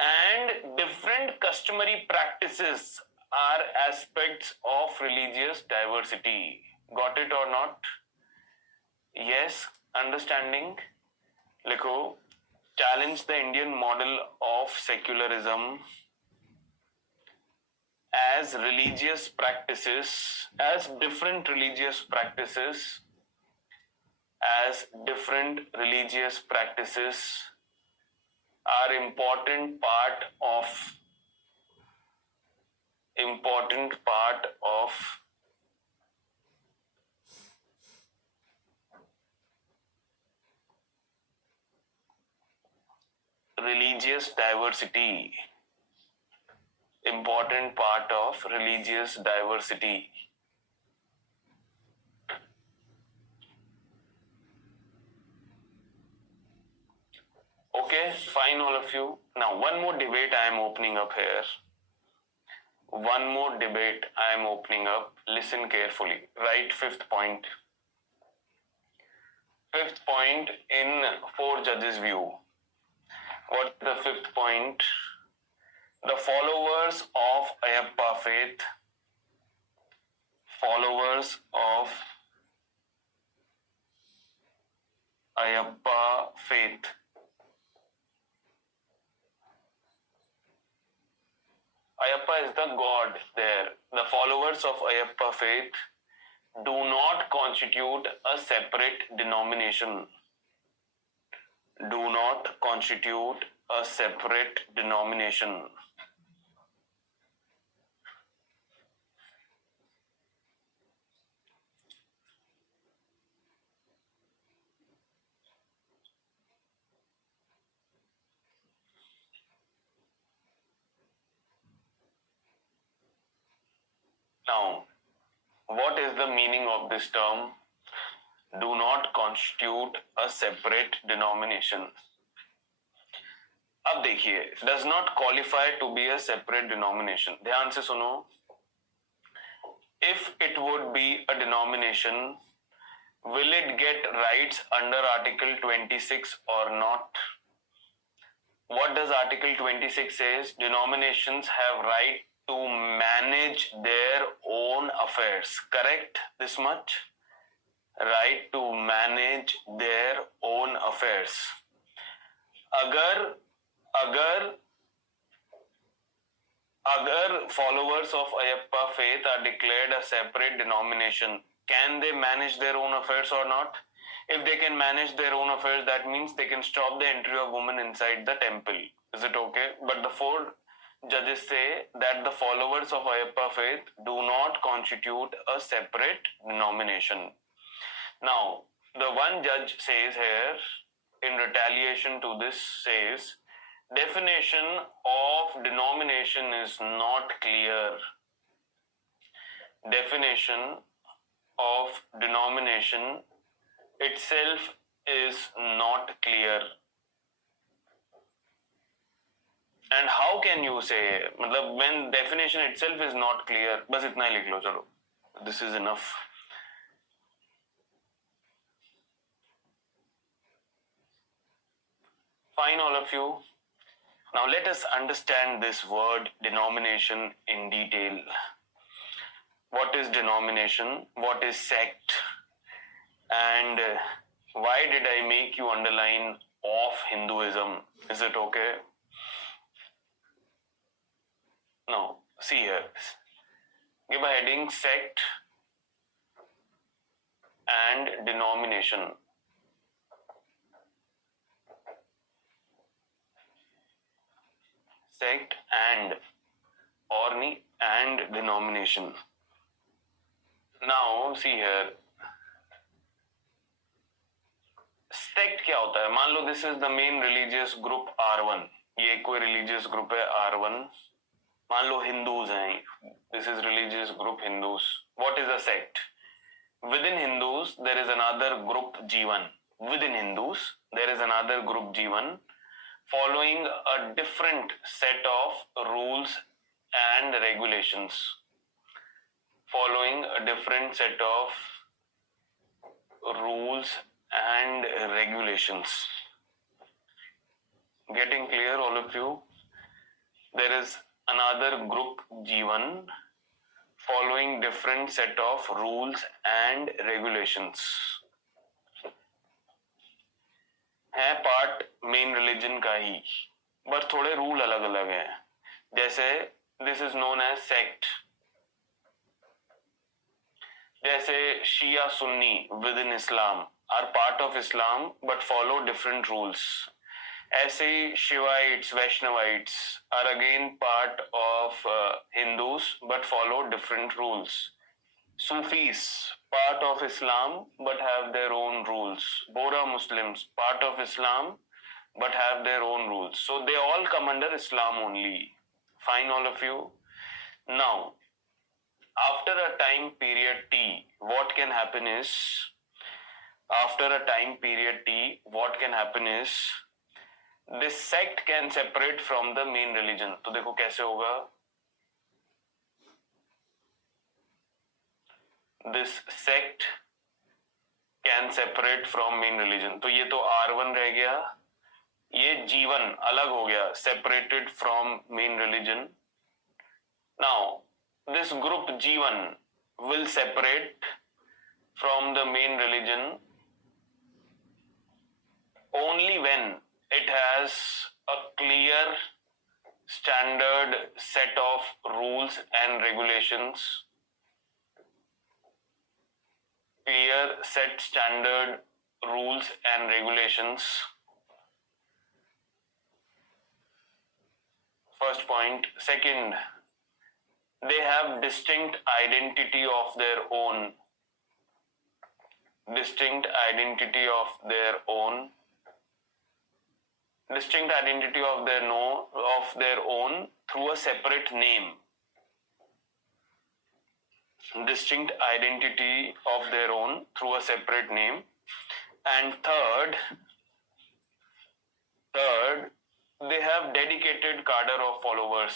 And different customary practices are aspects of religious diversity. Got it or not? Yes, understanding. Likho, challenge the Indian model of secularism as religious practices, as different religious practices, are important part of religious diversity. Important part of religious diversity. Okay, fine all of you. Now one more debate I am opening up here. One more debate I am opening up. Listen carefully. Write fifth point. Fifth point in four judges' view. What's the fifth point? The followers of Ayyappa faith, Ayyappa is the god there. The followers of Ayyappa faith do not constitute a separate denomination. Do not constitute a separate denomination. Now, what is the meaning of this term? Do not constitute a separate denomination. अब देखिए, does not qualify to be a separate denomination. ध्यान से सुनो. If it would be a denomination, will it get rights under Article 26 or not? What does Article 26 says? Denominations have right to manage their own affairs. Correct? This much? Right to manage their own affairs. अगर followers of Ayyappa faith are declared a separate denomination, can they manage their own affairs or not? If they can manage their own affairs, that means they can stop the entry of women inside the temple. Is it okay? But the four judges say that the followers of Ayyappa faith do not constitute a separate denomination. Now, the one judge says here, in retaliation to this, says, definition of denomination is not clear. Definition of denomination itself is not clear. And how can you say, when definition itself is not clear, बस इतना ही लिख लो चलो. This is enough. Fine, all of you. Now let us understand this word denomination in detail. What is denomination? What is sect? And why did I make you underline of Hinduism? Is it okay? Now, see here. Give a heading, sect and denomination. Sect and denomination. Now, see here. Sect क्या होता है? मान लो this is the main religious group R1. ये कोई religious group है R1. मान लो Hindus हैं. This is religious group Hindus. What is a sect? Within Hindus, there is another group G1. Within Hindus, there is another group G1 following a different set of rules and regulations. Following a different set of rules and regulations. Getting clear, all of you? There is another group G1 following different set of rules and regulations. है part main religion का ही, but थोड़े rule अलग अलग हैं. जैसे this is known as sect. जैसे Shia Sunni within Islam are part of Islam but follow different rules. ऐसे ही Shaivites, Vaishnavites are again part of Hindus but follow different rules. Sufis, part of Islam but have their own rules. Bohra Muslims, part of Islam but have their own rules. So they all come under Islam only. Fine, all of you? Now, after a time period T, what can happen is, this sect can separate from the main religion. तो देखो कैसे होगा? This sect can separate from main religion. तो ये तो R1 रह गया, ये G1 अलग हो गया, separated from main religion. Now, this group G1 will separate from the main religion only when it has a clear standard set of rules and regulations. Clear set standard rules and regulations. First point. Second, they have distinct identity of their own. Distinct identity of their own. Distinct identity of their own through a separate name. distinct identity of their own through a separate name. And third, they have dedicated cadre of followers.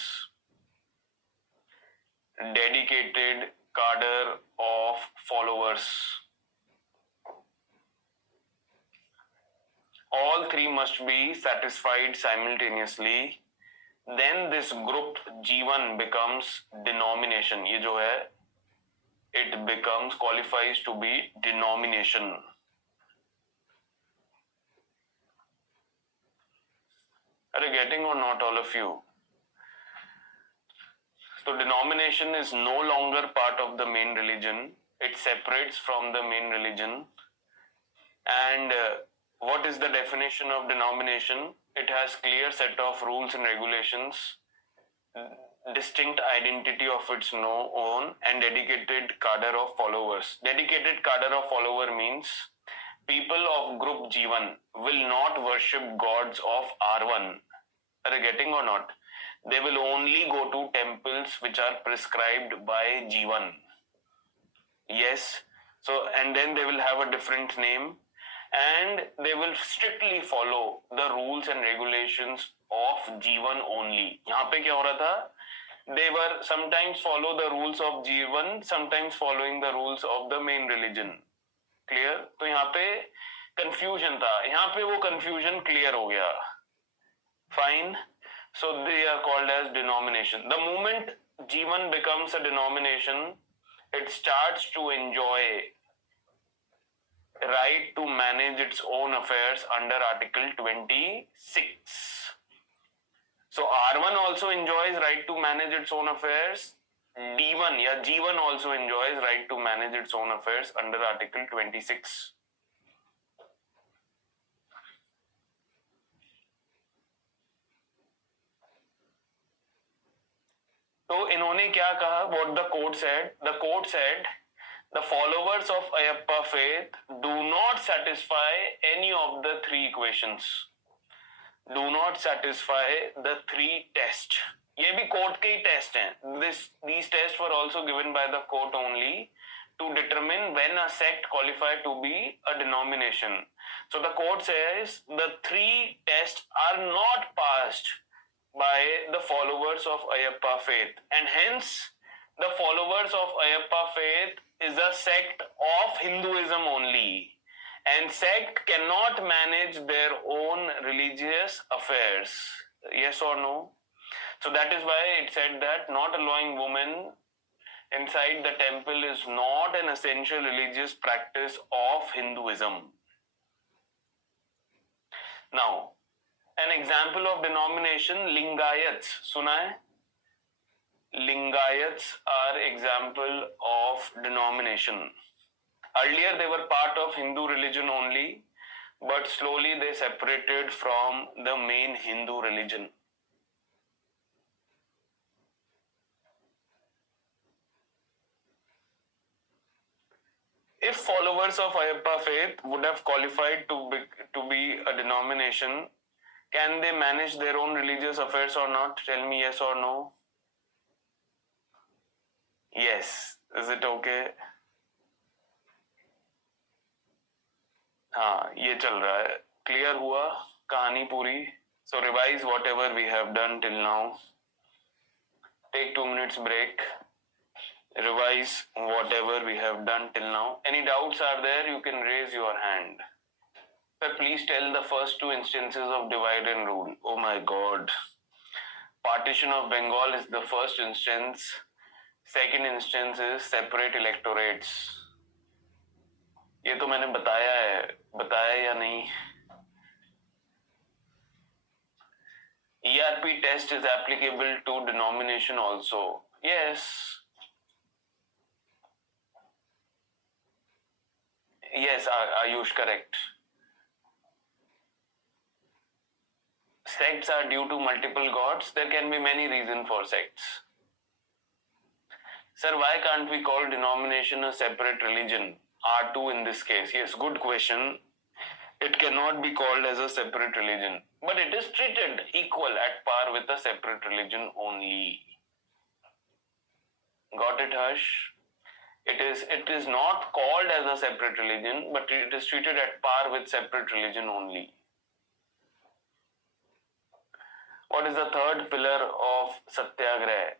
Dedicated cadre of followers. All three must be satisfied simultaneously. Then this group G1 becomes denomination. ये जो है, it becomes, qualifies to be denomination. Are you getting or not, all of you? So denomination is no longer part of the main religion. It separates from the main religion. And what is the definition of denomination? It has clear set of rules and regulations, distinct identity of its own, and dedicated cadre of followers. Dedicated cadre of follower means people of group G1 will not worship gods of R1. Are you getting or not? They will only go to temples which are prescribed by G1. Yes. So, and then they will have a different name, and they will strictly follow the rules and regulations of G1 only. यहाँ पे क्या हो रहा था? They were sometimes follow the rules of G1, sometimes following the rules of the main religion. Clear? तो यहाँ पे confusion था. यहाँ पे वो confusion clear हो गया. Fine. So they are called as denomination. The moment G1 becomes a denomination, it starts to enjoy right to manage its own affairs under Article 26. So R1 also enjoys right to manage its own affairs. D1 या G1 also enjoys right to manage its own affairs under Article 26. तो इन्होंने क्या कहा? What the court said? The court said the followers of Ayyappa faith do not satisfy any of the three equations. Do not satisfy the three tests. ये भी court के ही test हैं. These tests were also given by the court only to determine when a sect qualified to be a denomination. So the court says the three tests are not passed by the followers of Ayyappa faith, and hence the followers of Ayyappa faith is a sect of Hinduism only, and sect cannot manage their own religious affairs. Yes or no? So that is why it said that not allowing women inside the temple is not an essential religious practice of Hinduism. Now, an example of denomination, Lingayats. Suna hai? Lingayats are example of denomination. Earlier they were part of Hindu religion only, but slowly they separated from the main Hindu religion. If followers of Ayyappa faith would have qualified to be a denomination, can they manage their own religious affairs or not? Tell me yes or no. Yes. Is it okay? हाँ, ये चल रहा है. Clear हुआ कहानी पूरी? So revise whatever we have done till now. Take 2 minutes break. Revise whatever we have done till now. Any doubts are there? You can raise your hand. Sir, please tell the first two instances of divide and rule. Oh my God. Partition of Bengal is the first instance. Second instance is separate electorates. ये तो मैंने बताया या नहीं? ERP test is applicable to denomination also. Yes. Yes, Ayush, correct. Sects are due to multiple gods. There can be many reasons for sects. Sir, why can't we call denomination a separate religion? R2 in this case. Yes, good question. It cannot be called as a separate religion, but it is treated equal at par with a separate religion only. Got it, Harsh? It is not called as a separate religion, but it is treated at par with separate religion only. What is the third pillar of Satyagraha?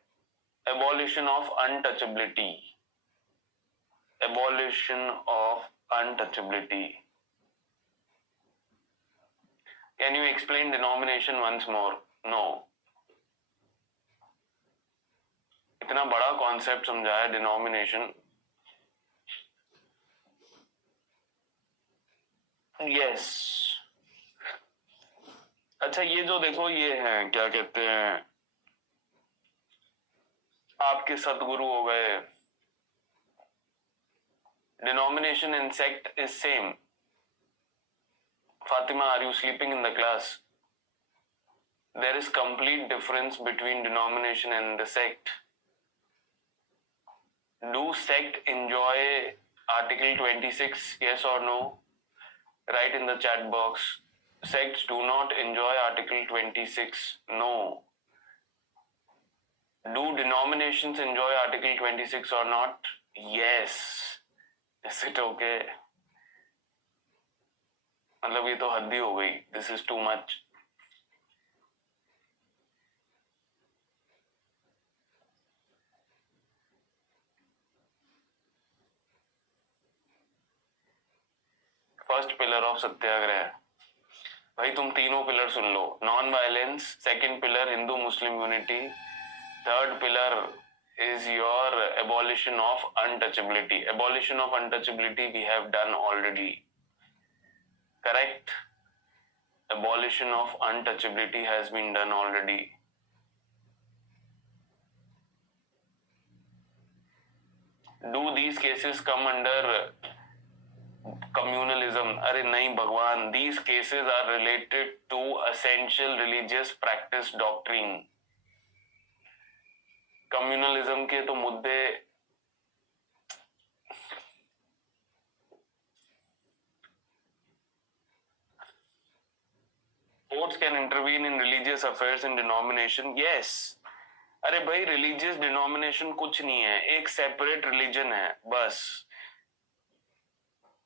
Abolition of untouchability. Abolition of untouchability. Can you explain denomination once more? No. इतना बड़ा concept समझाया denomination. Yes. अच्छा, ये जो देखो ये है, क्या कहते हैं, आपके सदगुरु हो गए. Denomination in sect is same. Fatima, are you sleeping in the class? There is complete difference between denomination and the sect. Do sect enjoy Article 26? Yes or no? Write in the chat box. Sects do not enjoy Article 26. No. Do denominations enjoy Article 26 or not? Yes. Is it okay? मतलब ये तो हद ही हो गई. This is too much. First pillar of satyagraha. भाई तुम तीनों pillar सुन लो. Non violence. Second pillar Hindu Muslim unity. Third pillar is your abolition of untouchability. Abolition of untouchability we have done already. Correct? Abolition of untouchability has been done already. Do these cases come under communalism? अरे नहीं भगवान. These cases are related to essential religious practice doctrine. Communalism के तो मुद्दे courts can intervene in religious affairs in denomination. Yes. अरे भाई religious denomination कुछ नहीं है, एक separate religion है बस.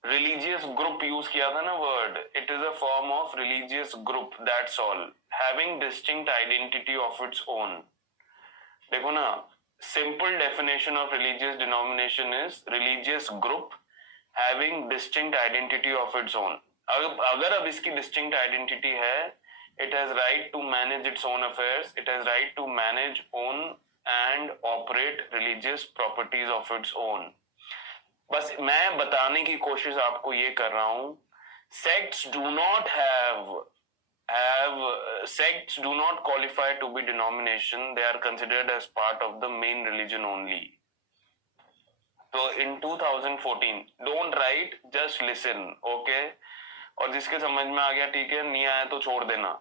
religious group यूज किया था ना word. It is a form of religious group, that's all, having distinct identity of its own. देखो ना, simple definition of religious denomination is religious group having distinct identity of its own. अगर अब इसकी distinct identity है, it has right to manage its own affairs, it has right to manage, own and operate religious properties of its own. बस मैं बताने की कोशिश आपको ये कर रहा हूं, sects do not sects do not qualify to be denomination. They are considered as part of the main religion only. So in 2014, don't write, just listen, okay? और जिसके समझ में आ गया ठीक है, नहीं आया तो छोड़ देना.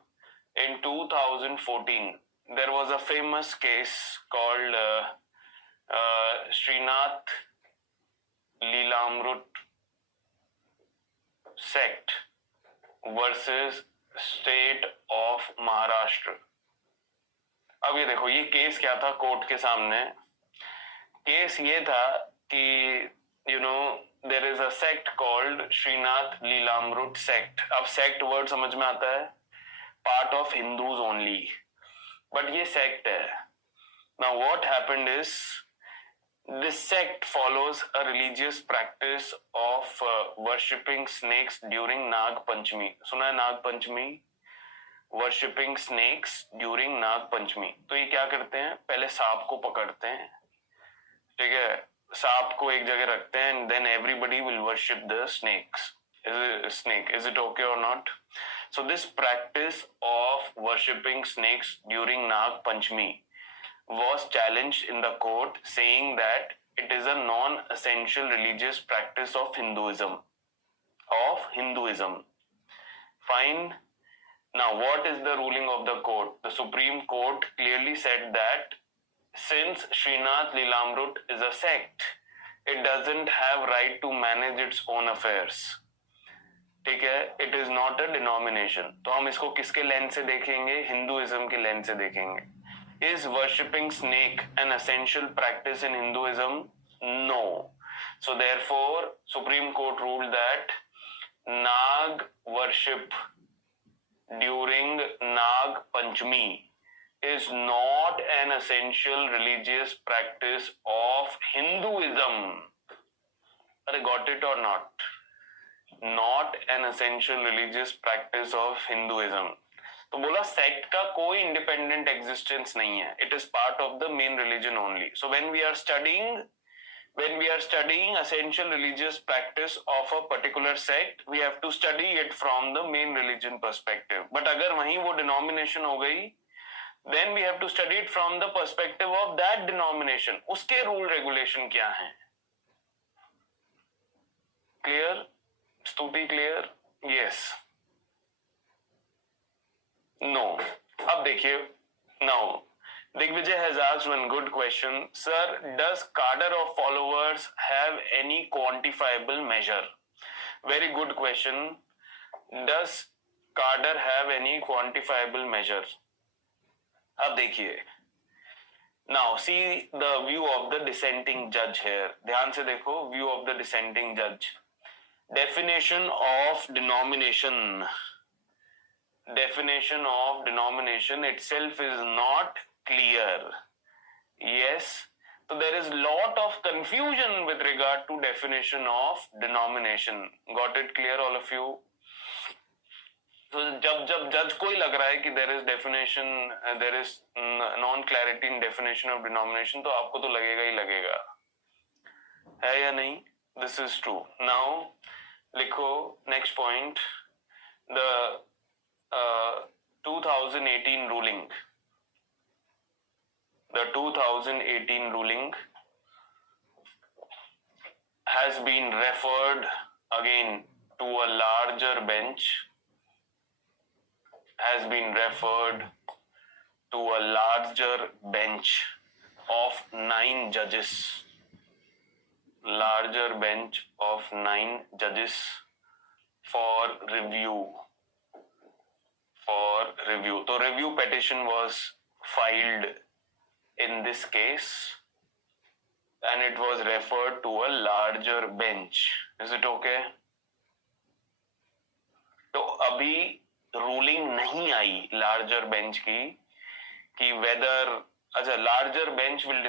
In 2014, there was a famous case called Srinath Leelamrut sect versus state of Maharashtra. अब ये देखो, ये केस क्या था कोर्ट के सामने. केस ये था कि there is a sect called Shrinath Leelamrit sect. अब सेक्ट वर्ड समझ में आता है, part of Hindus only, but ये सेक्ट है. Now what happened is this sect follows a religious practice of worshipping snakes during Nag Panchami. सुना है Nag Panchami? Worshipping snakes during Nag Panchami. तो ये क्या करते हैं, पहले सांप को पकड़ते हैं, ठीक है, सांप को एक जगह रखते हैं, and then everybody will worship the snakes. Is it okay or not? So this practice of worshipping snakes during Nag Panchami was challenged in the court, saying that it is a non-essential religious practice of Hinduism. Fine. Now, what is the ruling of the court? The Supreme Court clearly said that since Srinath Leelamrut is a sect, it doesn't have right to manage its own affairs. ठीक है, it is not a denomination. तो हम इसको किसके lens से देखेंगे? Hinduism के lens से देखेंगे. Is worshipping snake an essential practice in Hinduism? No. So therefore, Supreme Court ruled that Nag worship during Nag Panchami is not an essential religious practice of Hinduism. Got it or not? Not an essential religious practice of Hinduism. तो बोला sect का कोई independent existence नहीं है. It is part of the main religion only. So when we are studying essential religious practice of a particular sect, we have to study it from the main religion perspective. But अगर वहीं वो denomination हो गई, then we have to study it from the perspective of that denomination. उसके rule regulation क्या हैं? Clear? स्तुति clear? Yes. No. अब देखिए. Now, Digvijay has asked one good question. Sir, does cadre of followers have any quantifiable measure? Very good question. Does cadre have any quantifiable measure? अब देखिए. Now, see the view of the dissenting judge here. ध्यान से देखो view of the dissenting judge. Definition of denomination. Definition of denomination itself is not clear. Yes, so there is lot of confusion with regard to definition of denomination. Got it clear all of you? So जब जज को ही लग रहा है कि there is definition, there is non clarity in definition of denomination, तो आपको तो लगेगा ही लगेगा, है या नहीं? This is true. Now लिखो next point. The 2018 ruling. The 2018 ruling has been referred again to a larger bench. Has been referred to a larger bench of 9 judges. Larger bench of 9 judges for review. So review petition was filed in this case and it was referred to a larger bench. Is it okay? तो अभी ruling नहीं आई larger bench की कि whether larger bench will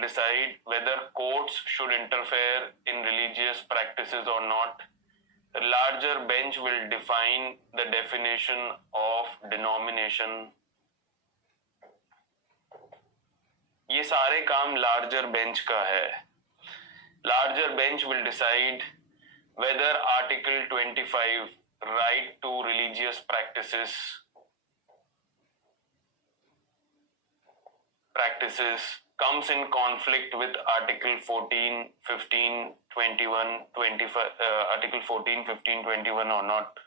decide whether courts should interfere in religious practices or not. The larger bench will define the definition of denomination. ये सारे काम larger bench का है. Larger bench will decide whether Article 25 right to religious practices comes in conflict with Article 14, 15, 21, 25, Article 14, 15, 21 or not.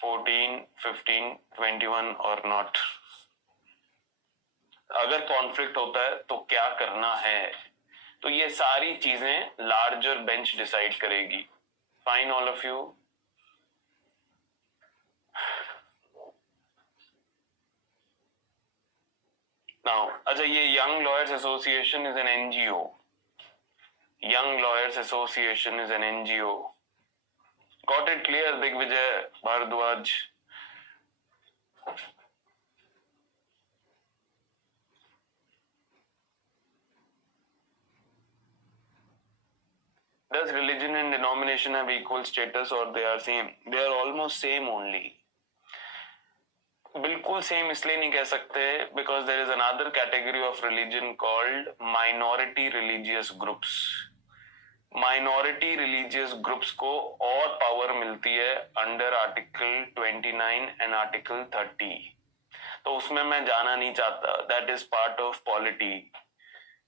14, 15, 21 or not. अगर conflict होता है तो क्या करना है, तो ये सारी चीजें लार्जर बेंच डिसाइड करेगी. Fine all of you. Now, अच्छा ये Young Lawyers Association is an NGO. Young Lawyers Association is an NGO. Got it clear, Digvijay Bharadwaj? Does religion and denomination have equal status or they are same? They are almost same only. बिल्कुल same इसलिए नहीं कह सकते because there is another category of religion called minority religious groups. Minority religious groups को और power मिलती है under Article 29 and Article 30. तो उसमें मैं जाना नहीं चाहता. That is part of polity.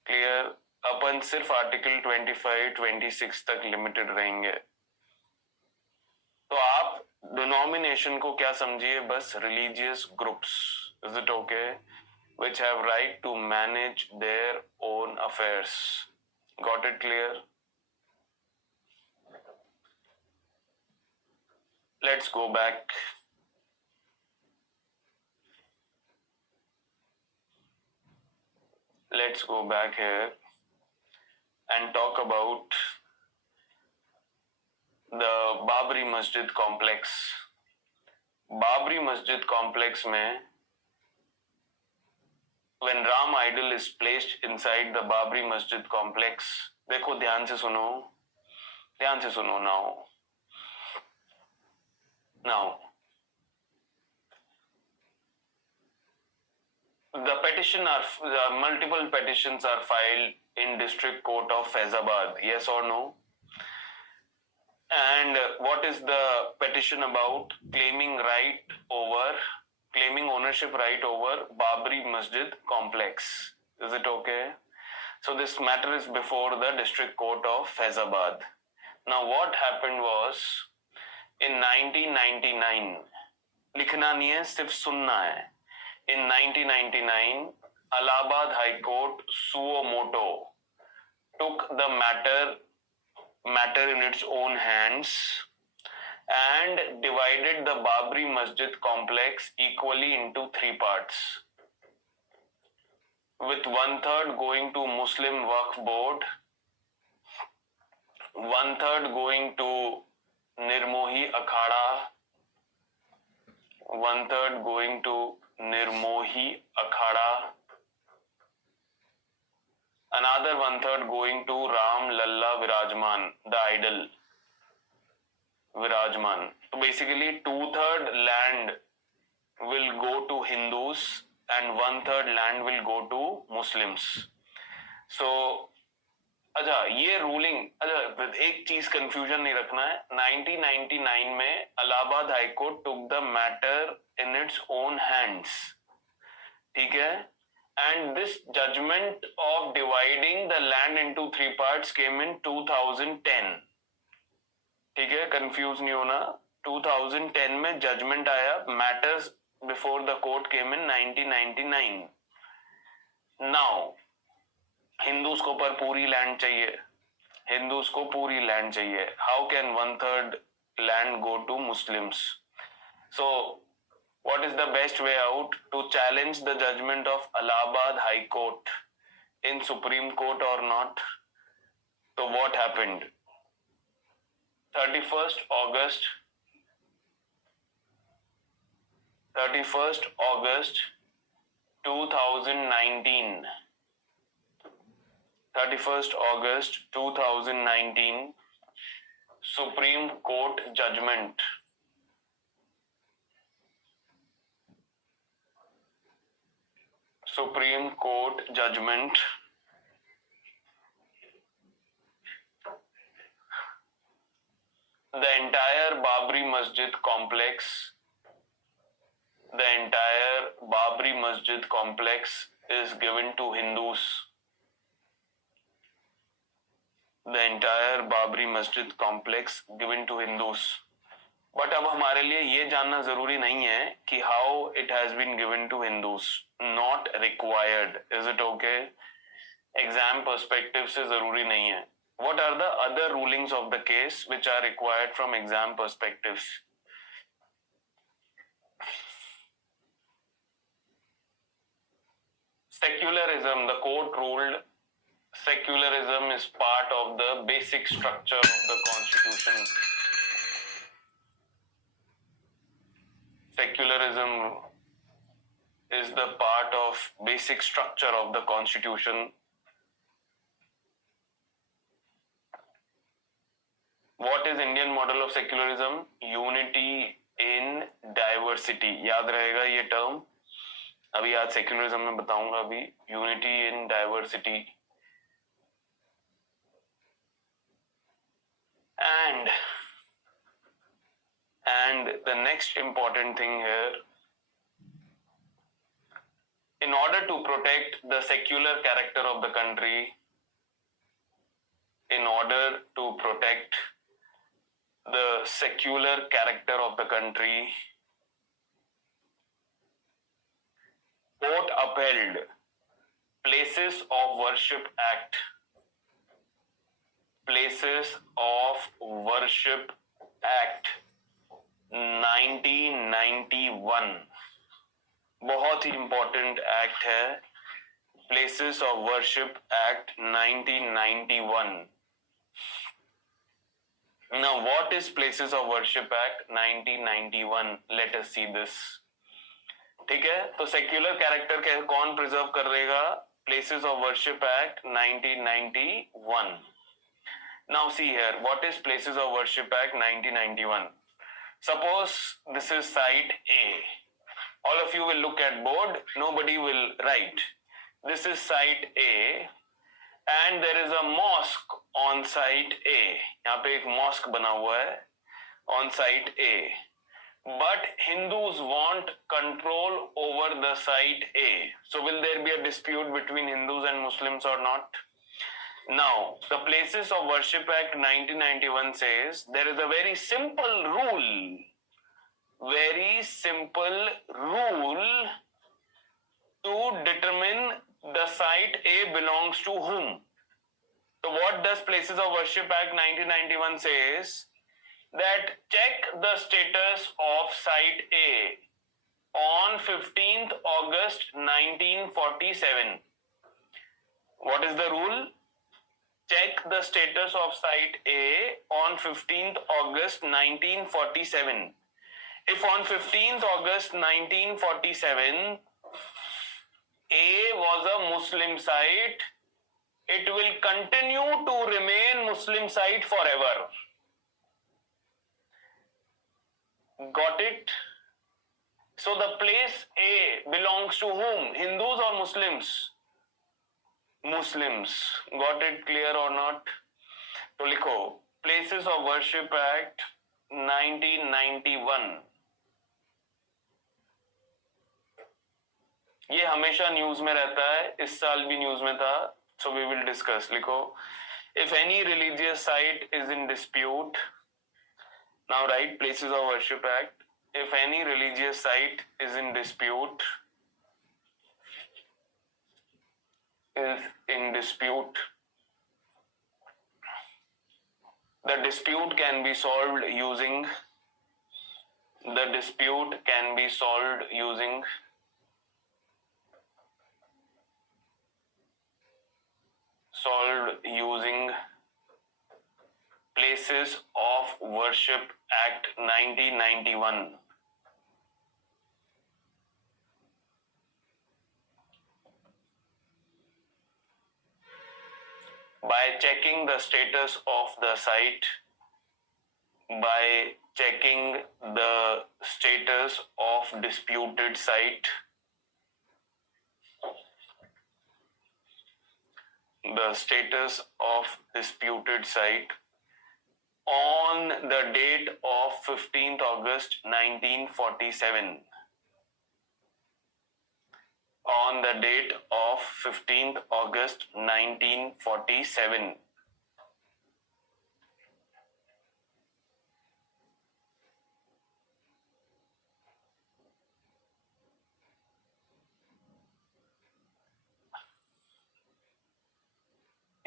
Clear? अपन सिर्फ Article 25, 26 तक लिमिटेड रहेंगे. तो आप डिनोमिनेशन को क्या समझिए, बस religious groups. Is it okay? which have right to manage their own affairs. Got it clear? Let's go back. let's go back here and talk about the Babri Masjid complex. Babri Masjid complex में when Ram idol is placed inside the Babri Masjid complex, देखो ध्यान से सुनो now the multiple petitions are filed in District Court of Faizabad, yes or no? And what is the petition about? Claiming ownership right over Babri Masjid complex. Is it okay? So this matter is before the District Court of Faizabad. Now what happened was, in 1999, लिखना नहीं है, सिर्फ सुनना है. In 1999, Allahabad High Court suo moto took the matter in its own hands and divided the Babri Masjid complex equally into three parts, with 1/3 going to Muslim Waqf Board, 1/3 going to Nirmohi Akhada, 1/3 going to Nirmohi Akhada, another 1/3 going to Ram Lalla Virajman, the idol Virajman. So basically 2/3 land will go to Hindus and 1/3 land will go to Muslims. So अच्छा, ये ruling, अच्छा एक चीज confusion नहीं रखना है. 1999 में Allahabad high court took the matter in its own hands, ठीक है, and this judgment of dividing the land into three parts came in 2010. ठीक है, कंफ्यूज नहीं होना. 2010 में जजमेंट आया, matters before the court came in 1999. Now Hindus को पर पूरी लैंड चाहिए. How can 1/3 land go to Muslims? So what is the best way out to challenge the judgment of Allahabad High Court in Supreme Court or not? So what happened? 31st August 2019. 31st August 2019, Supreme Court judgment. Supreme Court judgment. The entire Babri Masjid complex is given to Hindus. The entire Babri Masjid complex given to Hindus. But अब हमारे लिए ये जानना जरूरी नहीं है कि how it has been given to Hindus. Not required. Is it okay? Exam perspective से जरूरी नहीं है. What are the other rulings of the case which are required from exam perspective? Secularism, the court ruled secularism is part of the basic structure of the constitution. Secularism is the part of basic structure of the constitution. What is Indian model of secularism? Unity in diversity. याद रहेगा ये term. अभी आज secularism में बताऊंगा. अभी unity in diversity. And the next important thing here, in order to protect the secular character of the country, court upheld Places of Worship Act. Places of Worship Act 1991. बहुत ही important act है. Places of Worship Act 1991. Now, what is Places of Worship Act 1991? Let us see this. ठीक है, तो secular character कौन preserve करेगा? Places of Worship Act 1991. Now see here, what is Places of Worship Act 1991? Suppose this is site A. All of you will look at board, nobody will write. This is site A and there is a mosque on site A. यहाँ पे एक mosque बना हुआ है on site A. But Hindus want control over the site A. So will there be a dispute between Hindus and Muslims or not? Now, the Places of Worship Act 1991 says there is a very simple rule to determine the site A belongs to whom. So what does Places of Worship Act 1991 says? That check the status of site A on 15th August 1947. What is the rule? Check the status of site A on 15th August 1947. If on 15th August 1947 A was a Muslim site, it will continue to remain Muslim site forever. Got it? So the place A belongs to whom? Hindus or Muslims? Muslims. Got it clear or not? तो लिखो Places of Worship Act 1991. ये हमेशा news में रहता है, इस साल भी न्यूज में था, so we will discuss. लिखो if any religious site is in dispute, now write Places of Worship Act. If any religious site is in dispute, the dispute can be solved using Places of Worship Act 1991. By checking the status of the site, disputed site, on the date of 15th August 1947. On the date of 15th August 1947.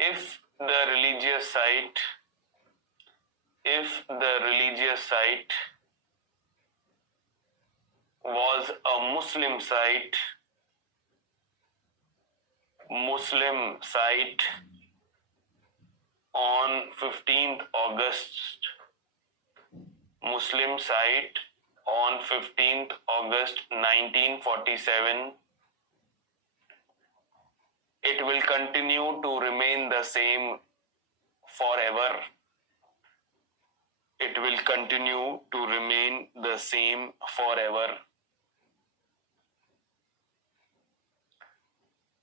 If the religious site was a Muslim site on 15th August 1947, it will continue to remain the same forever. It will continue to remain the same forever.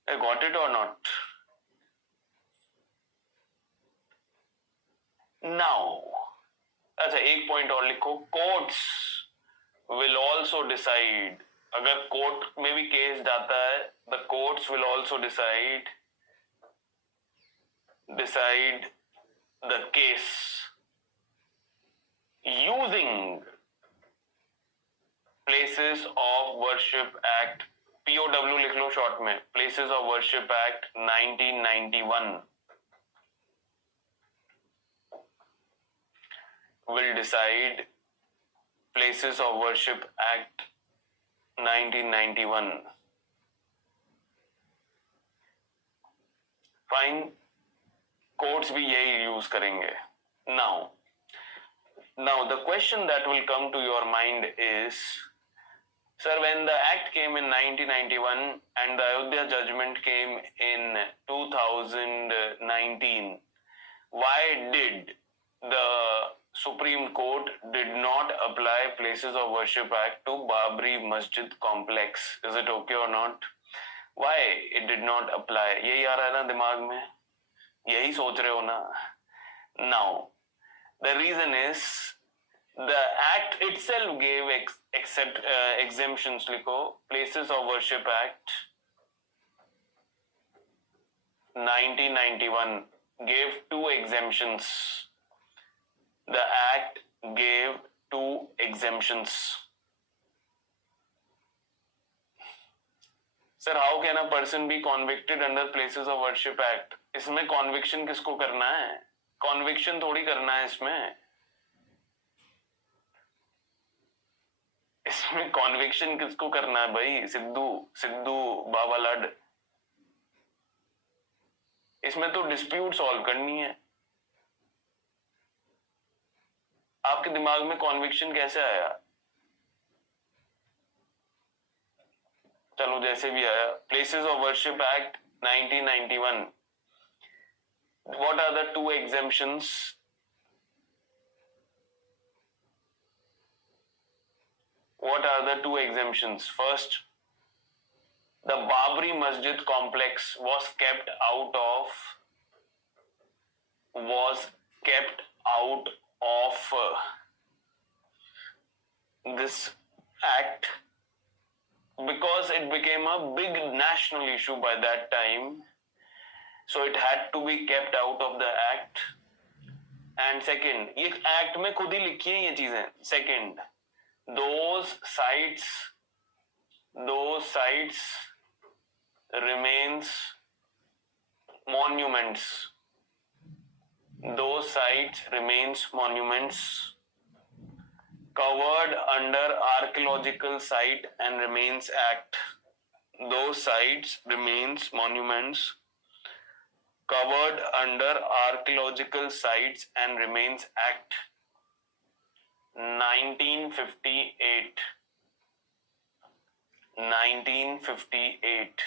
I got it or not? Now, अच्छा एक point और लिखो, courts will also decide. अगर court में भी case जाता है, the courts will also decide the case using Places of Worship Act, POW लिख लो शॉर्ट में, Places of Worship Act 1991 will decide Places of Worship Act 1991. Fine, quotes भी यही use करेंगे. Now the question that will come to your mind is, sir, when the act came in 1991 and the Ayodhya judgment came in 2019, why did the Supreme Court did not apply Places of Worship Act to Babri Masjid complex? Is it okay or not? Why it did not apply? यही आ रहा है ना दिमाग में, यही सोच रहे हो ना. Now the reason is the act itself gave exemptions. लिखो, Places of Worship Act 1991 gave 2 exemptions. The act gave 2 exemptions. Sir, how can a person be convicted under Places of Worship Act? इसमें conviction किसको करना है? Conviction थोड़ी करना है इसमें conviction किसको करना है भाई? सिद्धू बाबा लड. इसमें तो dispute solve करनी है. आपके दिमाग में conviction कैसे आया? चलो जैसे भी आया. Places of Worship Act 1991. What are the 2 exemptions? What are the 2 exemptions? First, the Babri Masjid complex was kept out of this act because it became a big national issue by that time. So it had to be kept out of the act. And second, ये act में खुद ही लिखी है ये चीजें. Second, those sites remains monuments. Those sites remains monuments covered under Archaeological Site and Remains Act. Those sites remains monuments covered under Archaeological Sites and Remains Act 1958. 1958.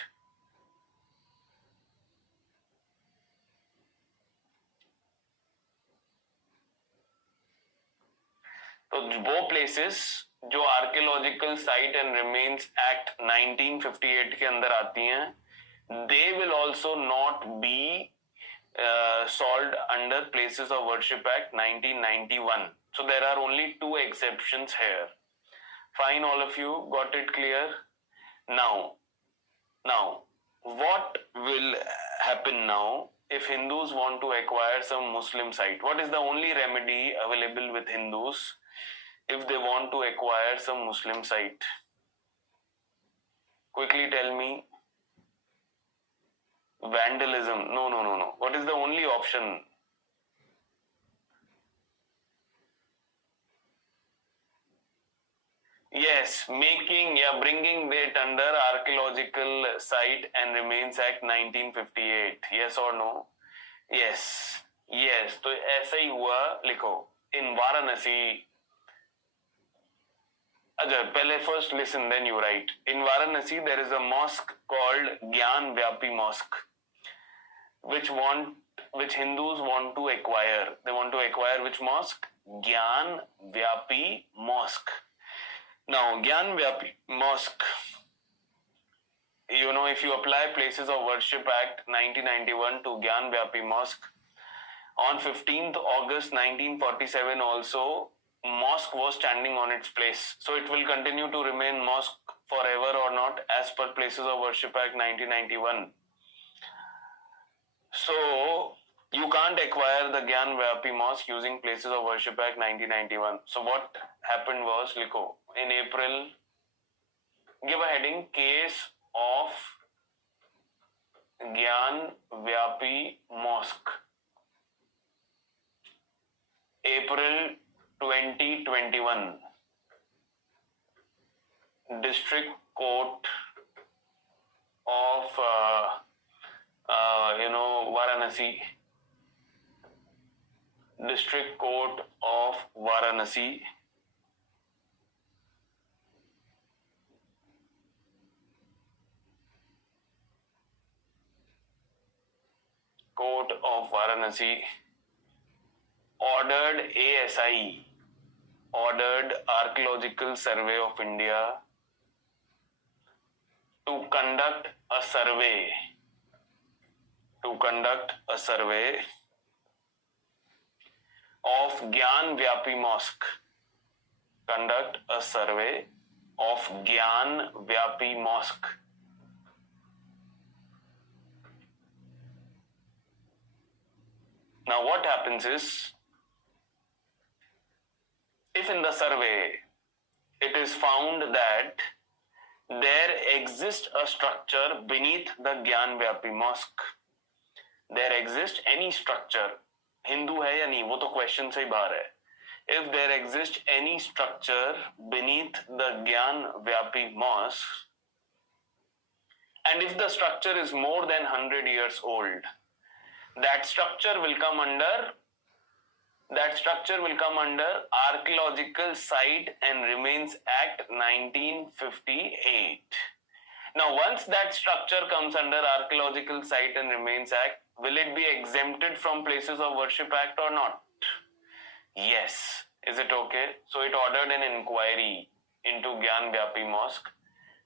तो वो places जो archaeological site and remains act 1958 के अंदर आती हैं, they will also not be solved under Places of Worship Act 1991. So there are only 2 exceptions here. Fine, all of you got it clear? Now, what will happen now if Hindus want to acquire some Muslim site? What is the only remedy available with Hindus if they want to acquire some Muslim site? Quickly tell me. Vandalism. No. What is the only option? Yes, bringing it under Archaeological Site and Remains Act 1958. Yes or no? Yes. तो ऐसा ही हुआ. लिखो, in Varanasi. Ajay, पहले first listen, then you write. In Varanasi, there is a mosque called Gyan Vyapi Mosque, which Hindus want to acquire. They want to acquire which mosque? Gyan Vyapi Mosque. Now, Gyan Vyapi Mosque, if you apply Places of Worship Act 1991 to Gyan Vyapi Mosque, on 15th August 1947 also, mosque was standing on its place. So it will continue to remain mosque forever or not as per Places of Worship Act 1991. So you can't acquire the Gyan Vyapi Mosque using Places of Worship Act 1991. So what happened was, likho, in April, give a heading, Case of Gyan Vyapi Mosque. April 2021. District Court of Varanasi, District Court of Varanasi, Court of Varanasi ordered ASI, ordered Archaeological Survey of India, to conduct a survey of Gyan Vyapi Mosque. Conduct a survey of Gyan Vyapi Mosque. Now what happens is, if in the survey it is found that there exists a structure beneath the Gyan Vyapi Mosque, there exists any structure, Hindu है या नहीं वो तो question से ही बाहर है. If there exists any structure beneath the Gyan Vyapi Mosque, and if the structure is more than 100 years old, that structure will come under Archaeological Site and Remains Act 1958. Now, once that structure comes under Archaeological Site and Remains Act, will it be exempted from Places of Worship Act or not? Yes. Is it okay? So it ordered an inquiry into Gyan Vyapi Mosque.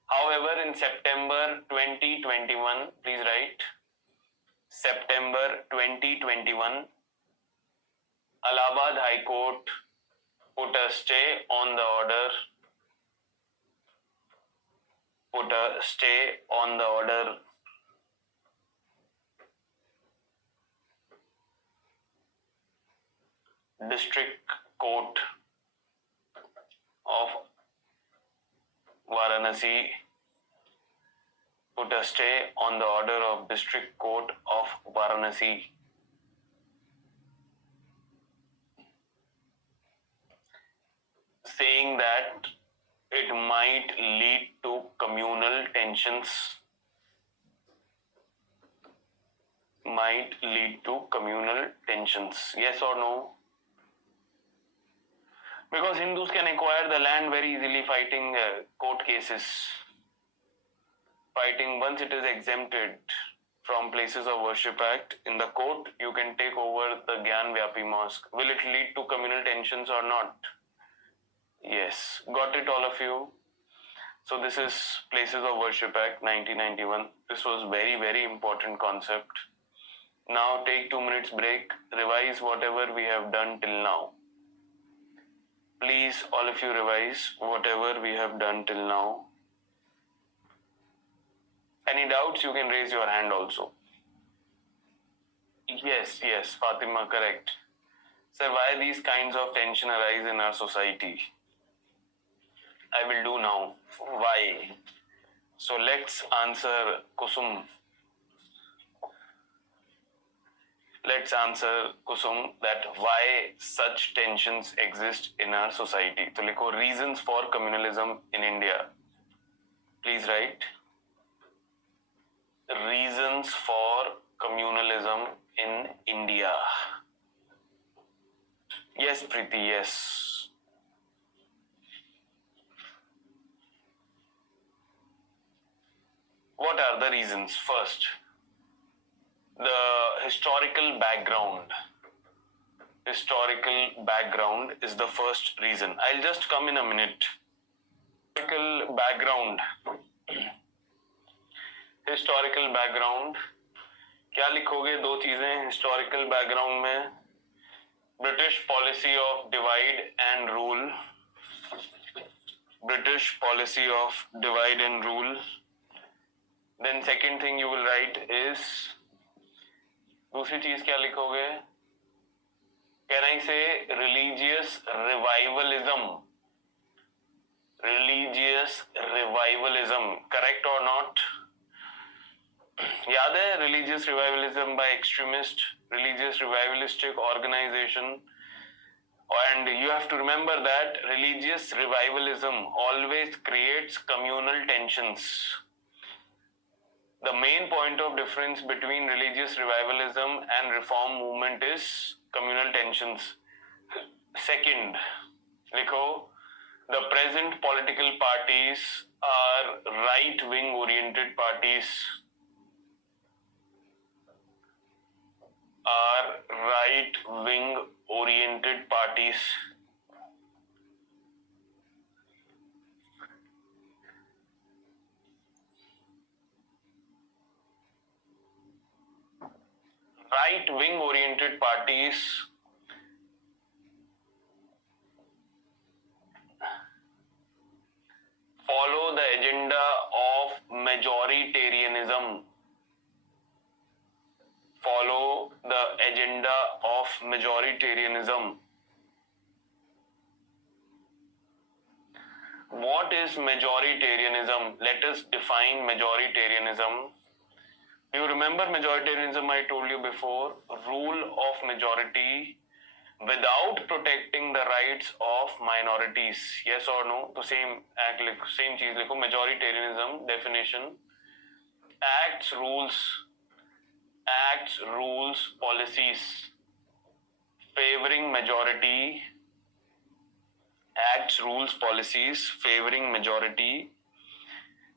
However, in September 2021, please write, September 2021, Allahabad High Court put a stay on the order. District Court of Varanasi put a stay on the order of District Court of Varanasi, saying that it might lead to communal tensions. Yes or no? Because Hindus can acquire the land very easily fighting court cases. Once it is exempted from Places of Worship Act, in the court you can take over the Gyan Vyapi Mosque. Will it lead to communal tensions or not? Yes. Got it, all of you? So this is Places of Worship Act 1991. This was very, very important concept. Now take 2 minutes break. Revise whatever we have done till now. Please, all of you, revise whatever we have done till now. Any doubts, you can raise your hand also. Yes, Fatima, correct. Sir, why these kinds of tension arise in our society? I will do now. Why? So let's answer Kusum. Let's answer Kusum that why such tensions exist in our society. So likho reasons for communalism in India. Please write. Reasons for communalism in India. Yes, Preeti, yes. What are the reasons? First, the historical background. Historical background is the first reason. I'll just come in a minute. Historical background. Historical background. क्या लिखोगे? दो चीजें historical background में. British policy of divide and rule. British policy of divide and rule. Then second thing you will write is, दूसरी चीज क्या लिखोगे? Can I say religious revivalism? Religious revivalism, correct or not? याद है religious revivalism by extremist, religious revivalistic organization? And you have to remember that religious revivalism always creates communal tensions. The main point of difference between religious revivalism and reform movement is communal tensions. Second, likho, the present political parties are right-wing oriented parties. Right-wing oriented parties follow the agenda of majoritarianism. Follow the agenda of majoritarianism. What is majoritarianism? Let us define majoritarianism. You remember majoritarianism, I told you before, rule of majority without protecting the rights of minorities. Yes or no? तो same चीज लिखो. Majoritarianism definition: acts, rules, policies favoring majority. Acts, rules, policies favoring majority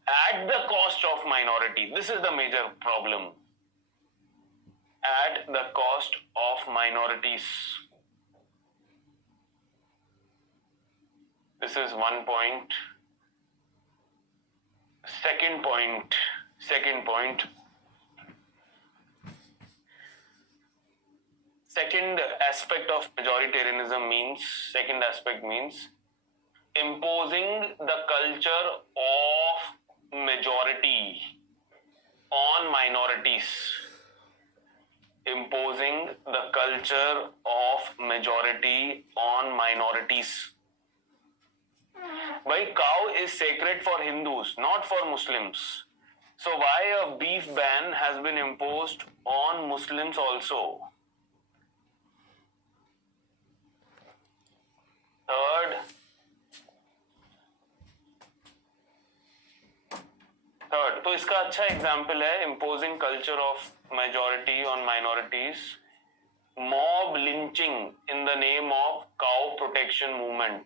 at the cost of minority. This is the major problem. At the cost of minorities. This is one point. Second point. Second aspect of majoritarianism means imposing the culture of majority on minorities. Imposing the culture of majority on minorities. Why cow is sacred for Hindus, not for Muslims. So why a beef ban has been imposed on Muslims also? Third तो इसका अच्छा example है imposing culture of majority on minorities. Mob lynching in the name of cow protection movement.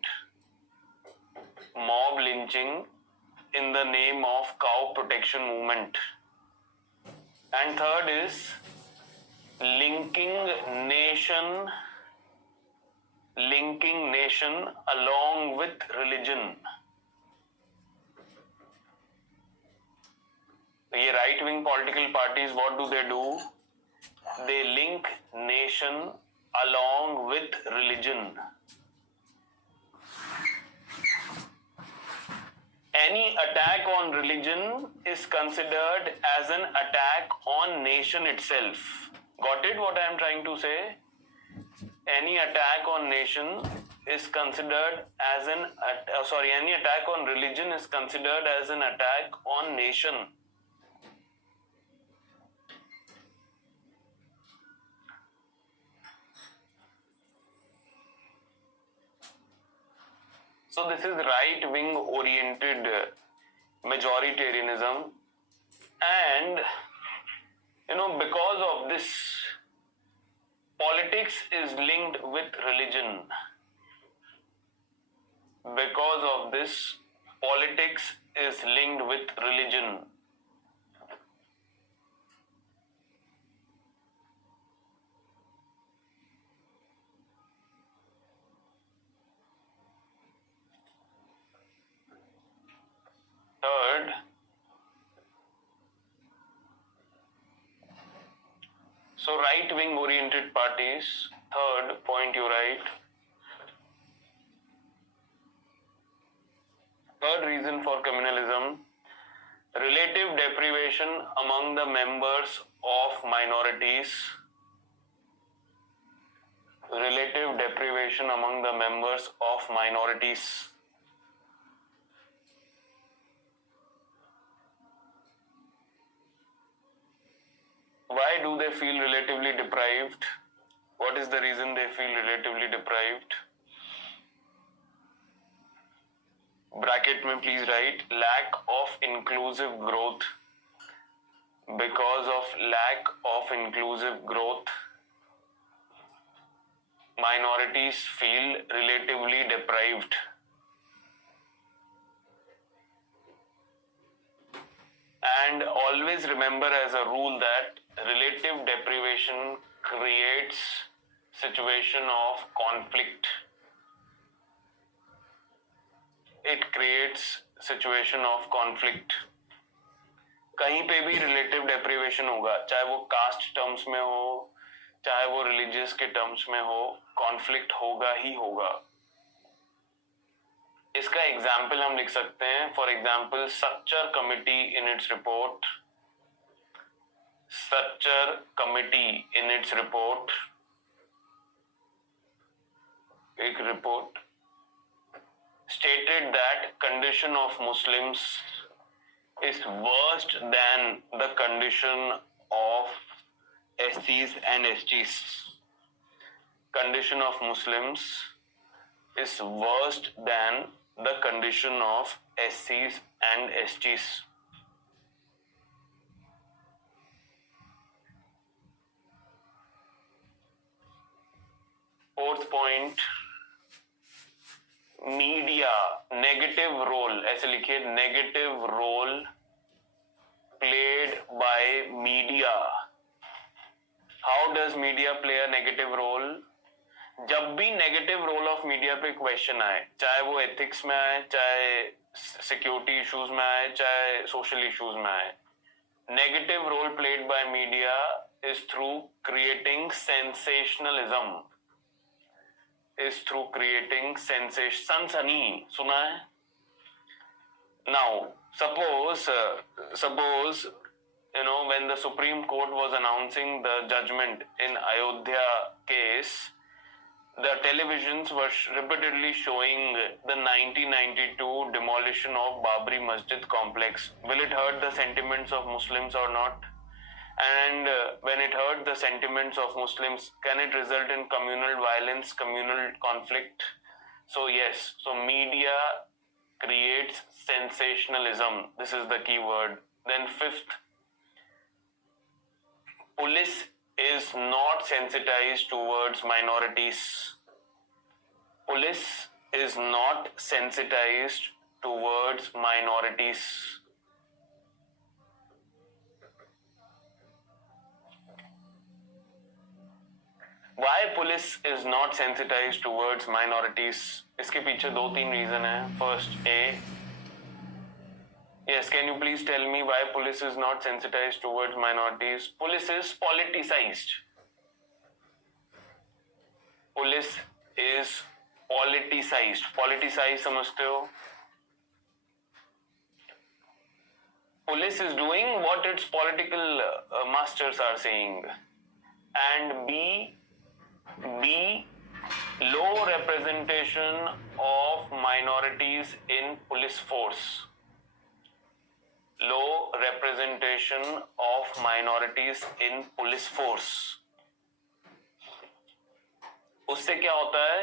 Mob lynching in the name of cow protection movement. And third is linking nation along with religion. ये right wing political parties, what do? They link nation along with religion. Any attack on religion is considered as an attack on nation itself. Got it what I am trying to say? Any attack on nation is considered as any attack on religion is considered as an attack on nation. So this is right-wing oriented majoritarianism, and because of this, politics is linked with religion. Because of this, politics is linked with religion. Third, so right-wing oriented parties, third point you write. Third reason for communalism: relative deprivation among the members of minorities. Relative deprivation among the members of minorities. Why do they feel relatively deprived? What is the reason they feel relatively deprived? Bracket में please write lack of inclusive growth. because of lack of inclusive growth, minorities feel relatively deprived. And always remember as a rule that relative deprivation creates situation of conflict. It creates situation of conflict. कहीं पे भी relative deprivation होगा, चाहे वो cast terms में हो, चाहे वो रिलीजियस के टर्म्स में हो, कॉन्फ्लिक्ट होगा ही होगा. इसका एग्जाम्पल हम लिख सकते हैं. For example, Sachar committee in its report, Sachar committee in its report, एक report stated that condition of Muslims is worse than the condition of SCs and STs. Condition of Muslims is worse than the condition of SCs and STs. Fourth point, media negative role, ऐसे लिखिए, negative role played by media. How does media play a negative role? जब भी negative role of media पे question आए, चाहे वो ethics में आए, चाहे सिक्योरिटी इश्यूज में आए, चाहे सोशल इश्यूज में आए, negative role played by media is through creating sensationalism, is through creating sensation. सनसनी सुना है? Now suppose when the Supreme Court was announcing the judgment in Ayodhya case, the televisions were repeatedly showing the 1992 demolition of Babri Masjid complex. Will it hurt the sentiments of Muslims or not? And when it hurt the sentiments of Muslims, can it result in communal violence, communal conflict? So yes, so media creates sensationalism. This is the key word. Then fifth, police is not sensitized towards minorities. Police is not sensitized towards minorities. Why police is not sensitized towards minorities? इसके पीछे 2-3 reason है. First, yes, can you please tell me why police is not sensitized towards minorities? Police is politicized. Police is politicized. Politicized समझते हो? Police is doing what its political masters are saying. And B, low representation of minorities in police force. Low representation of minorities in police force. उससे क्या होता है?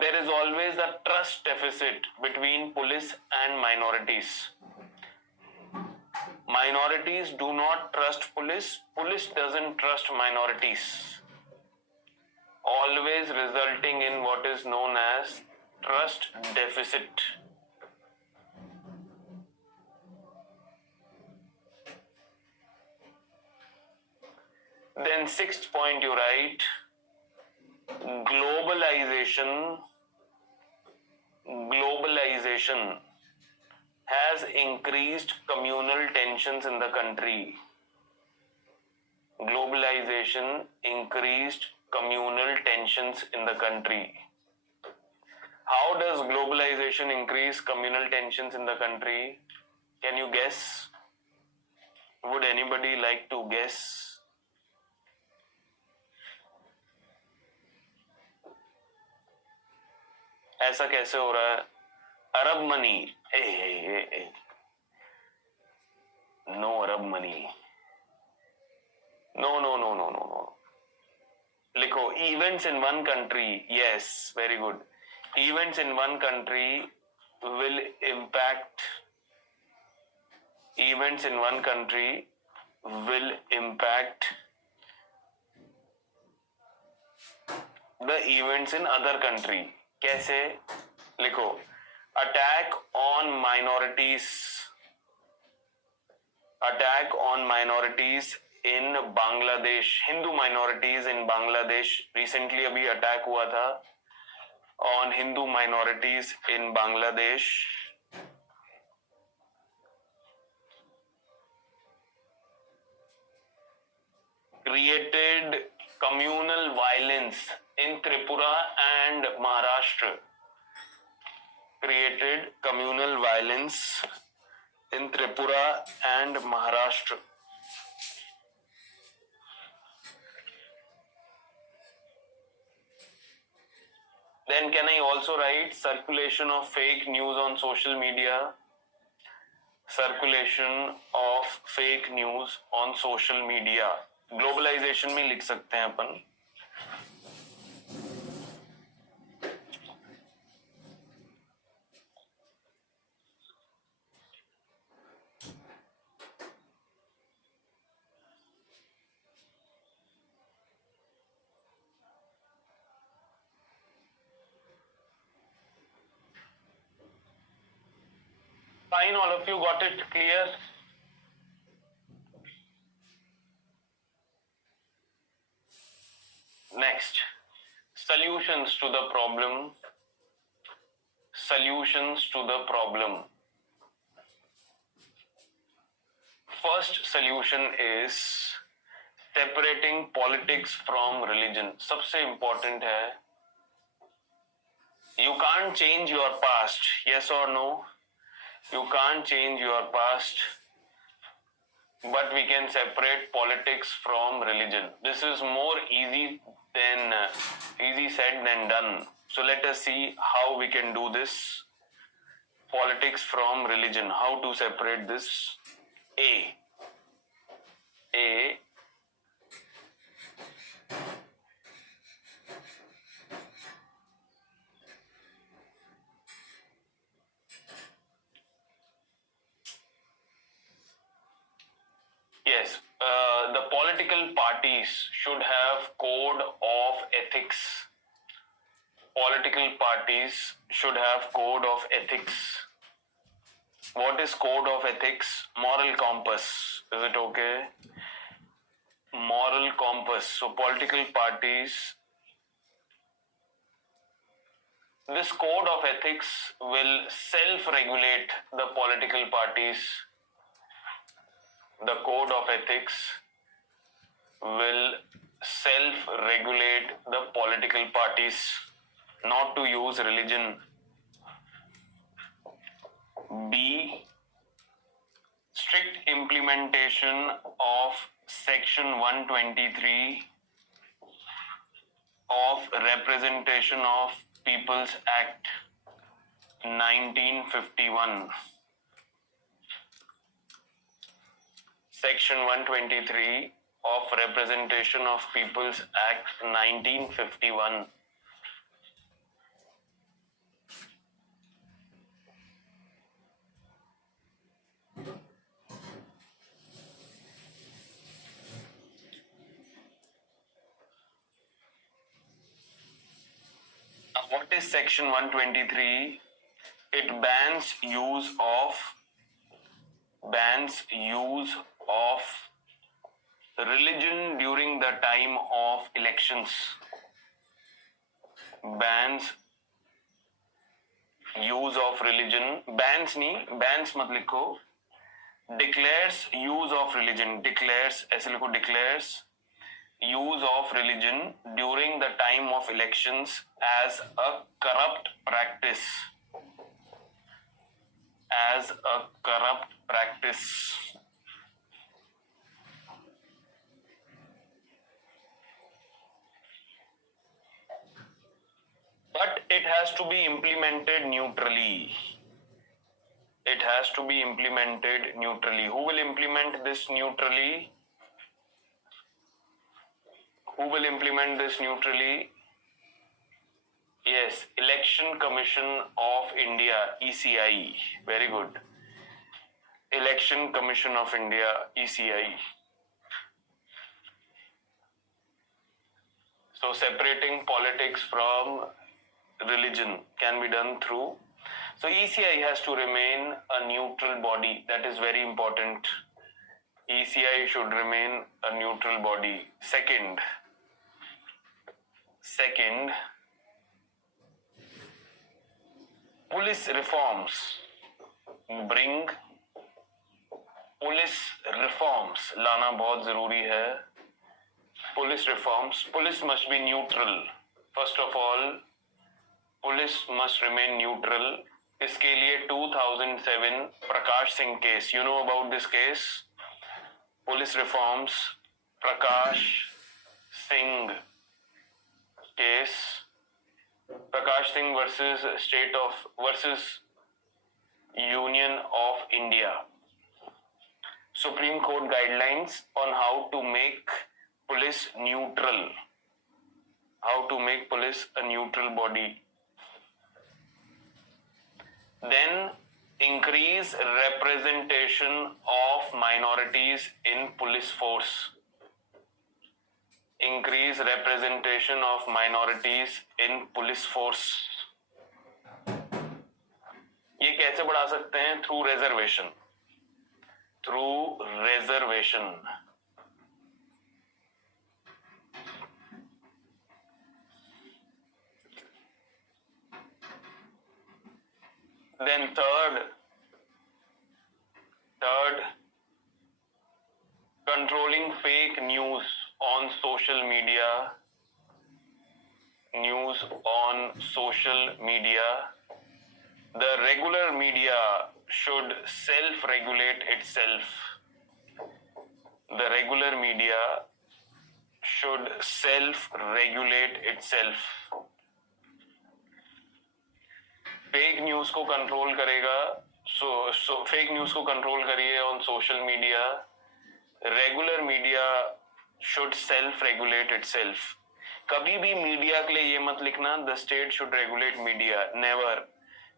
There is always a trust deficit between police and minorities. Minorities do not trust police. Police doesn't trust minorities. Always resulting in what is known as trust deficit. Then sixth point you write, globalization has increased communal tensions in the country. Globalization increased communal tensions in the country. How does globalization increase communal tensions in the country? Can you guess? Would anybody like to guess? ऐसा कैसे हो रहा है? अरब money, no Arab money. No. लिखो, events in one country. Yes, very good. Events in one country will impact events in one country will impact the events in other country. कैसे लिखो? Attack on minorities in Bangladesh, Hindu minorities in Bangladesh. Recently अभी attack हुआ था on Hindu minorities in Bangladesh. Created communal violence in Tripura and Maharashtra. Created communal violence in Tripura and Maharashtra. Then can I also write circulation of fake news on social media? Circulation of fake news on social media. Globalization में लिख सकते हैं अपन. Fine, all of you got it clear? Next, solutions to the problem. Solutions to the problem. First solution is separating politics from religion. सबसे important है. You can't change your past. Yes or no? You can't change your past, but we can separate politics from religion. This is more easy said than done. So let us see how we can do this. Politics from religion. How to separate this? A. Yes, the political parties should have code of ethics. Political parties should have code of ethics. What is code of ethics? Moral compass. Is it okay? Moral compass. So political parties, this code of ethics will self-regulate the political parties. The code of ethics will self-regulate the political parties not to use religion. B. Strict implementation of Section 123 of Representation of People's Act 1951. Section 123 of Representation of People's Act 1951. What is Section 123? It bans use of religion during the time of elections. Bans use of religion. Bans नहीं, bans मत लिखो. Declares use of religion. Declares ऐसे लिखो, declares use of religion during the time of elections as a corrupt practice. As a corrupt practice. But it has to be implemented neutrally. It has to be implemented neutrally. Who will implement this neutrally? Who will implement this neutrally? Yes, Election Commission of India, ECI. Very good. Election Commission of India, ECI. So separating politics from religion can be done through. So ECI has to remain a neutral body. That is very important. ECI should remain a neutral body. Second, police reforms. Bring police reforms लाना बहुत जरूरी है. Police reforms. Police must be neutral. First of all, police must remain neutral. इसके लिए 2007 Prakash Singh case. You know about this case? Police reforms. Prakash Singh case. Prakash Singh versus Union of India. Supreme Court guidelines on how to make police neutral. How to make police a neutral body. Then increase representation of minorities in police force. Increase representation of minorities in police force. ये कैसे बढ़ा सकते हैं? Through reservation. Through reservation. Then third, controlling fake news on social media. News on social media. The regular media should self-regulate itself. The regular media should self-regulate itself. Fake news को control करेगा. So fake news को control करिए on social media. Regular media should self-regulate itself. कभी भी media के लिए ये मत लिखना the state should regulate media. Never.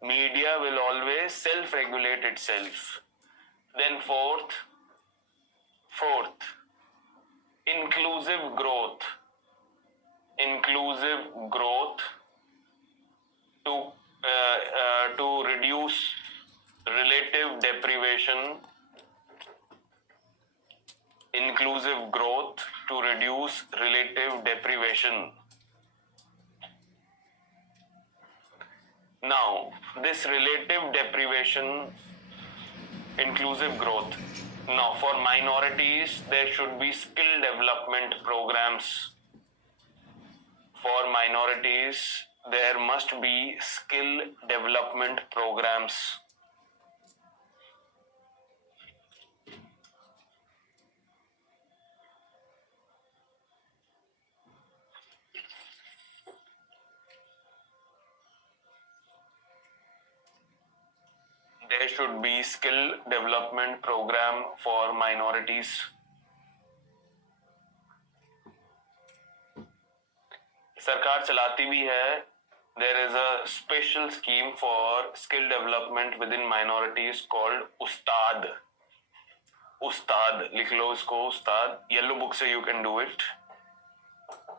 Media will always self-regulate itself. Then fourth, inclusive growth. Inclusive growth to reduce relative deprivation. Inclusive growth to reduce relative deprivation. Now, this relative deprivation, inclusive growth. Now, for minorities, there should be skill development programs. For minorities, there must be skill development programs. There should be skill development program for minorities. सरकार चलाती भी है. There is a special scheme for skill development within minorities called Ustad. Ustad, लिख लो इसको Ustad. Yellow book से you can do it.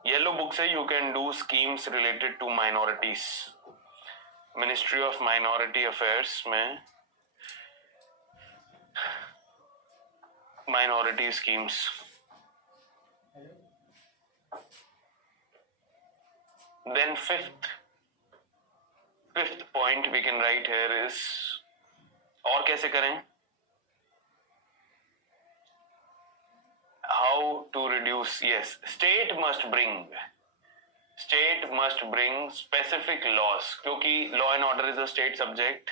Yellow book से you can do schemes related to minorities. Ministry of Minority Affairs में minority schemes. Then fifth point we can write here is, और कैसे करें? How to reduce? Yes, state must bring specific laws, क्योंकि law and order is a state subject.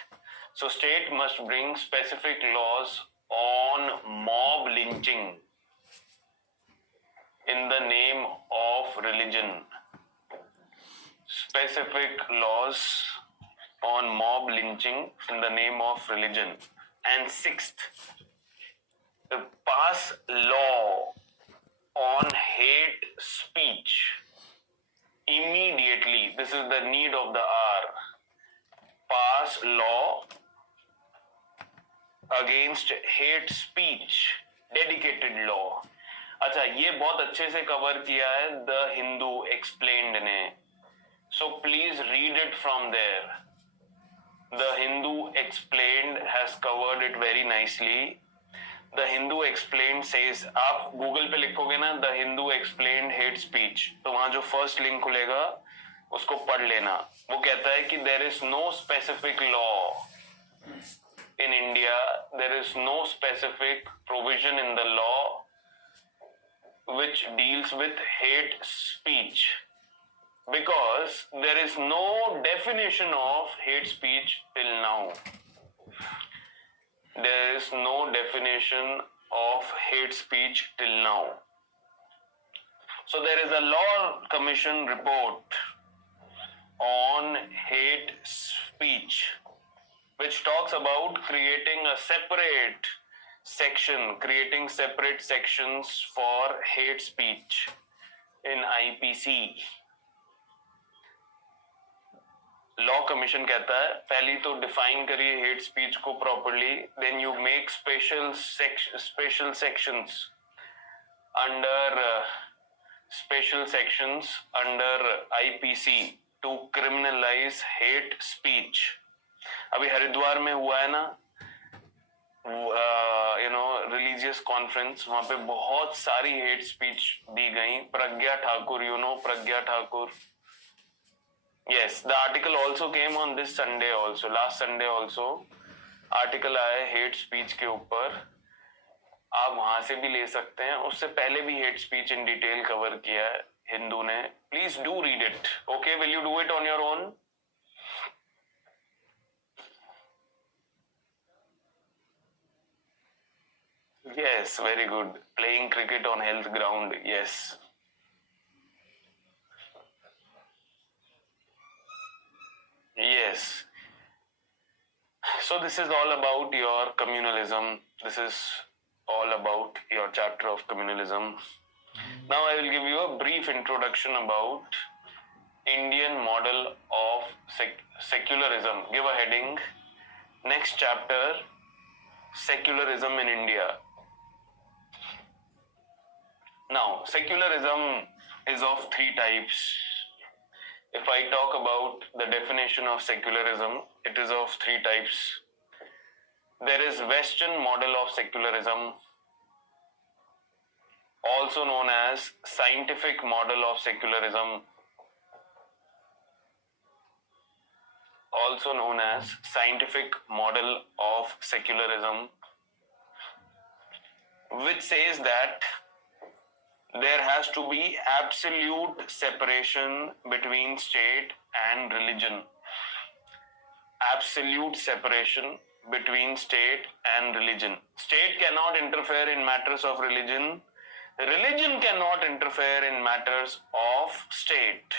So state must bring specific laws on mob lynching in the name of religion. Specific laws on mob lynching in the name of religion. And sixth, pass law on hate speech immediately. This is the need of the hour. Pass law against hate speech dedicated law. अच्छा, ये बहुत अच्छे से cover किया है the Hindu explained ने. So please read it from there. The Hindu explained has covered it very nicely. The Hindu explained says, आप Google पे लिखोगे ना the Hindu explained hate speech, तो वहां जो फर्स्ट लिंक खुलेगा उसको पढ़ लेना. वो कहता है कि there is no specific law in India, there is no specific provision in the law which deals with hate speech, because there is no definition of hate speech till now. There is no definition of hate speech till now. So there is a law commission report on hate speech which talks about creating separate sections for hate speech in IPC. Law commission कहता है पहली तो define करिए hate speech को properly, then you make special sections under IPC to criminalize hate speech. अभी हरिद्वार में हुआ है ना रिलीजियस कॉन्फ्रेंस, वहां पे बहुत सारी हेट स्पीच दी गई. Pragya Thakur, Pragya Thakur. Yes, the article also came on this Sunday also, last Sunday also. Article आया हेट स्पीच के ऊपर, आप वहां से भी ले सकते हैं. उससे पहले भी hate speech in detail cover किया है हिंदू ने. Please do read it. Okay, will you do it on your own? Yes, very good. Playing cricket on health ground. Yes. Yes. So this is all about your communalism. This is all about your chapter of communalism. Now I will give you a brief introduction about Indian model of secularism. Give a heading. Next chapter, secularism in India. Now, secularism is of three types. If I talk about the definition of secularism, it is of three types. There is Western model of secularism, also known as scientific model of secularism, also known as scientific model of secularism, which says that there has to be absolute separation between state and religion. Absolute separation between state and religion. State cannot interfere in matters of religion. Religion cannot interfere in matters of state.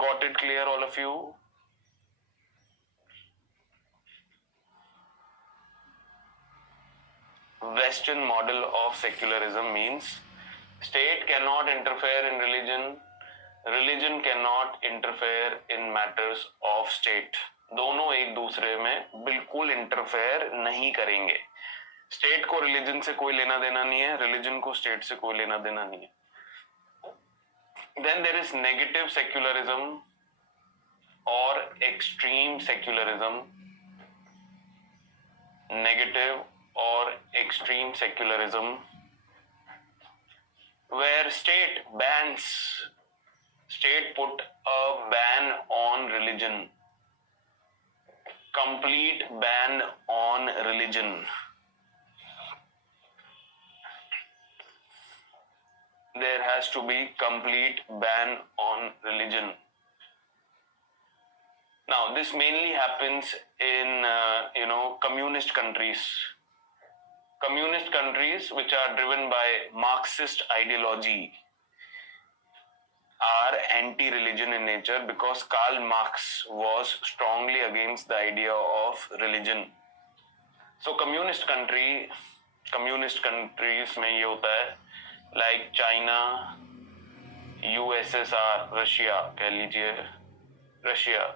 Got it clear, all of you? Western model of secularism means state cannot interfere in religion. Religion cannot interfere in matters of state. दोनों एक दूसरे में बिल्कुल interfere नहीं करेंगे. State को religion से कोई लेना देना नहीं है, रिलीजन को स्टेट से कोई लेना देना नहीं है. Then there is negative secularism or extreme secularism. Negative or extreme secularism, where state put a ban on religion, complete ban on religion. There has to be complete ban on religion. Now, this mainly happens in, communist countries. Communist countries which are driven by Marxist ideology are anti-religion in nature, because Karl Marx was strongly against the idea of religion. So communist countries में ये होता है, like China, USSR, Russia कह लीजिए, Russia.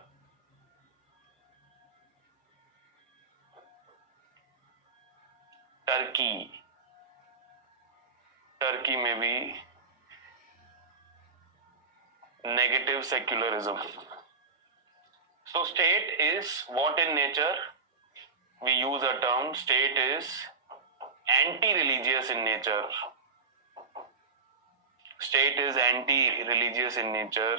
Turkey में भी negative secularism. So state is what in nature? We use a term, state is anti-religious in nature. State is anti-religious in nature.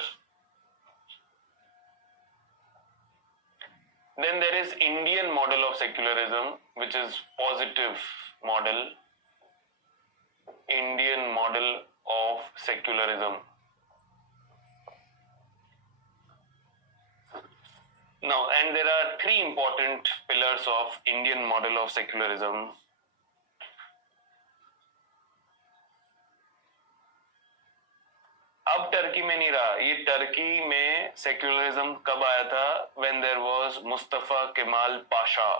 Then there is Indian model of secularism, which is positive model. Indian model of secularism. Now, and there are three important pillars of Indian model of secularism. अब Turkey में नहीं रहा, ये Turkey में secularism कब आया था? When there was Mustafa Kemal Pasha.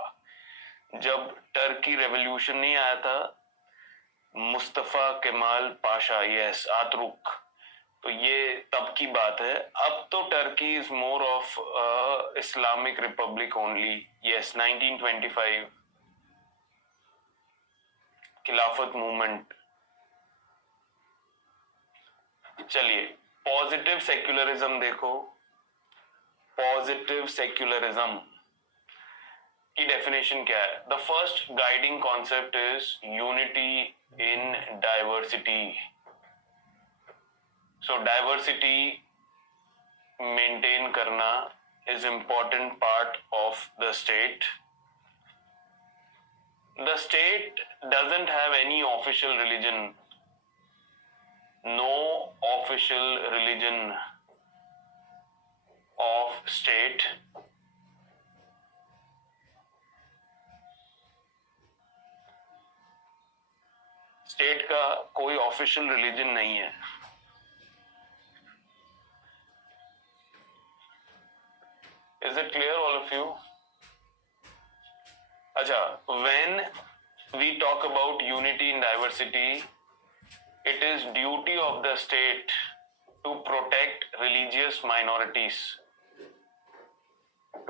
जब टर्की रेवोल्यूशन नहीं आया था, मुस्तफा केमाल पाशा, यस, आतरुक, तो ये तब की बात है. अब तो Turkey is more of Islamic Republic only. Yes, 1925 खिलाफत मूवमेंट. चलिए पॉजिटिव सेक्युलरिज्म देखो. पॉजिटिव सेक्युलरिज्म की डेफिनेशन क्या है? The first guiding concept is unity in diversity. So diversity maintain करना is important part of the state. The state doesn't have any official religion. No official religion of state. State का कोई official religion नहीं है. Is it clear, all of you? Acha, when we talk about unity in diversity, it is duty of the state to protect religious minorities.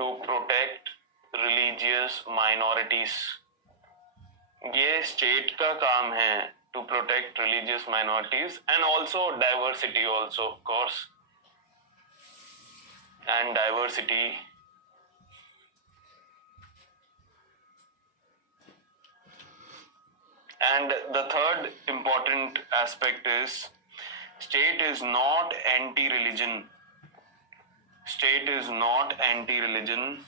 To protect religious minorities. ये state का काम है to protect religious minorities and also diversity also, of course. And diversity. And the third important aspect is state is not anti-religion. State is not anti-religion.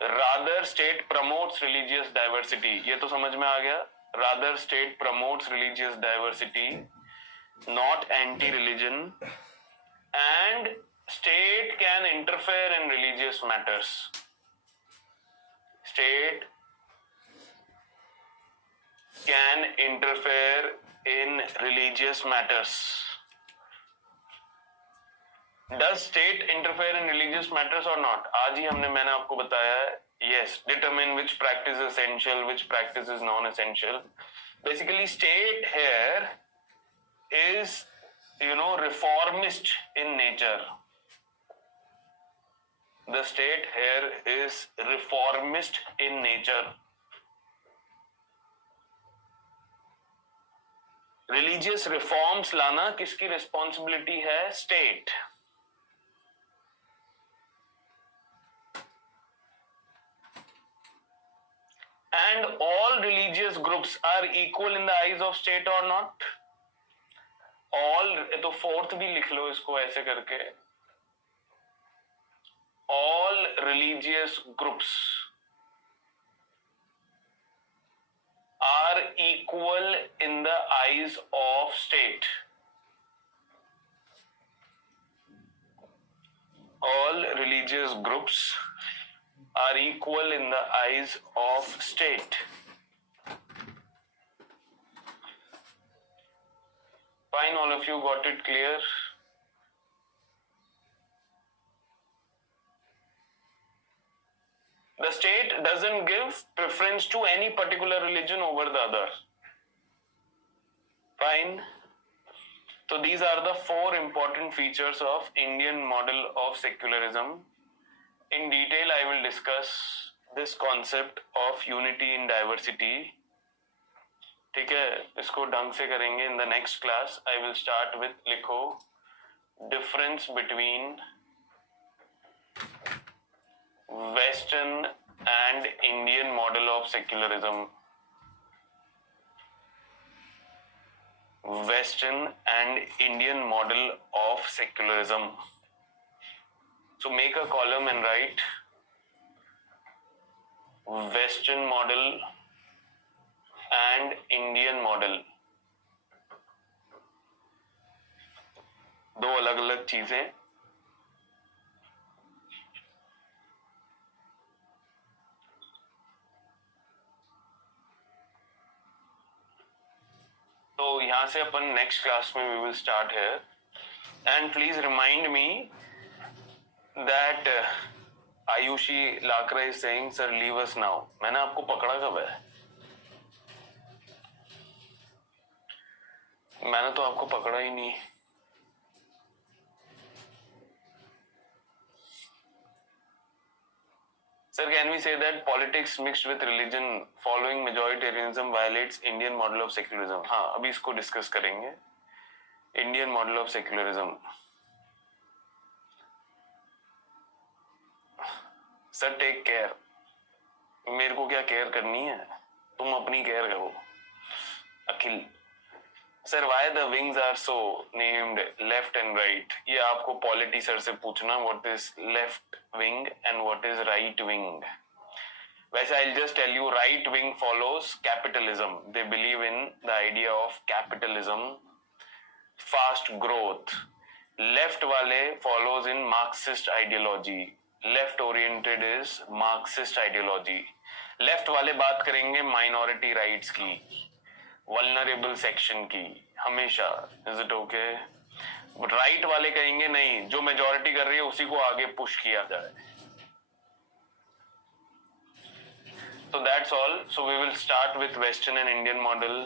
Rather state promotes religious diversity. ये तो समझ में आ गया. Rather state promotes religious diversity, not anti-religion, and state can interfere in religious matters. State can interfere in religious matters. Does state interfere in religious matters or not? आज ही मैंने आपको बताया है. Yes, determine which practice is essential, which practice is non-essential. Basically, state here is, reformist in nature. The state here is reformist in nature. Religious reforms लाना किसकी responsibility है? State. And all religious groups are equal in the eyes of state or not? All, तो fourth भी लिख लो इसको ऐसे करके. All religious groups are equal in the eyes of state. All religious groups are equal in the eyes of state. Fine, all of you got it clear? The state doesn't give preference to any particular religion over the other. Fine. So these are the four important features of Indian model of secularism. In detail, I will discuss this concept of unity in diversity ठीक है, इसको ढंग से करेंगे. In the next class I will start with लिखो difference between western and Indian model of secularism. Western and Indian model of secularism. So make a column and write Western model and Indian model. दो अलग अलग चीजें. तो यहां से अपन next class में we will start here. And please remind me that Ayushi Lakra is saying sir leave us now. मैंने आपको पकड़ा कब है? मैंने तो आपको पकड़ा ही नहीं. Sir, can we say that politics mixed with religion following majoritarianism violates Indian model of secularism? हाँ, अभी इसको डिस्कस करेंगे. Indian model of secularism. Sir, take care. मेरे को क्या केयर करनी है? तुम अपनी केयर करो. अखिल. Sir, why the wings are so named left and right? ये आपको पॉलिटी सर से पूछना. What is left wing and what is right wing? वैसे I'll just tell you, right wing follows capitalism. They believe in the idea of capitalism, fast growth. Left वाले follows in Marxist ideology. Left oriented is Marxist ideology. Left वाले बात करेंगे minority rights की, vulnerable section की, हमेशा. Is it okay? Right वाले कहेंगे नहीं, जो मेजॉरिटी कर रही है उसी को आगे पुश किया जाए. So that's all. So we will start with Western and Indian model.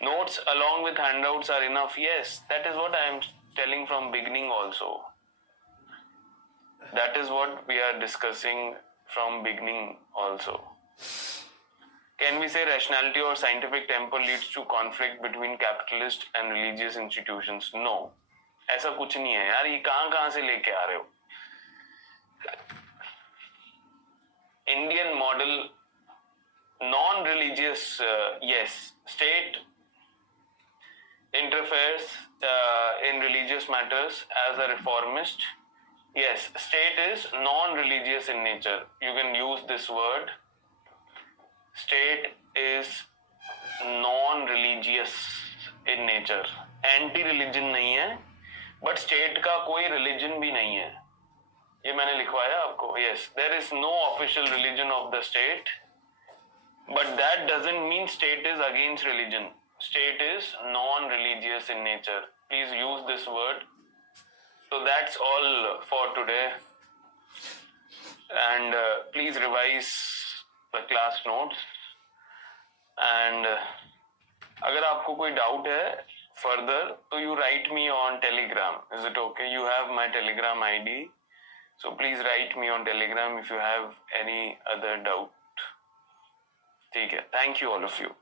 Notes along with handouts are enough. Yes, that is what I am telling from beginning also. That is what we are discussing from beginning also. Can we say rationality or scientific temper leads to conflict between capitalist and religious institutions? No. ऐसा कुछ नहीं है यार. ये कहां से लेके आ रहे हो? Indian model, non-religious, yes, state interferes in religious matters as a reformist. Yes, state is non-religious in nature. You can use this word. State is non-religious in nature. Anti-religion नहीं है, but state का कोई religion भी नहीं है. ये मैंने लिखवाया आपको. Yes, there is no official religion of the state, but that doesn't mean state is against religion. State is non-religious in nature. Please use this word. So that's all for today. And please revise the class notes. And अगर आपको कोई doubt है further, तो you write me on Telegram. Is it okay? You have my Telegram ID. So please write me on Telegram if you have any other doubt. ठीक है. Thank you all of you.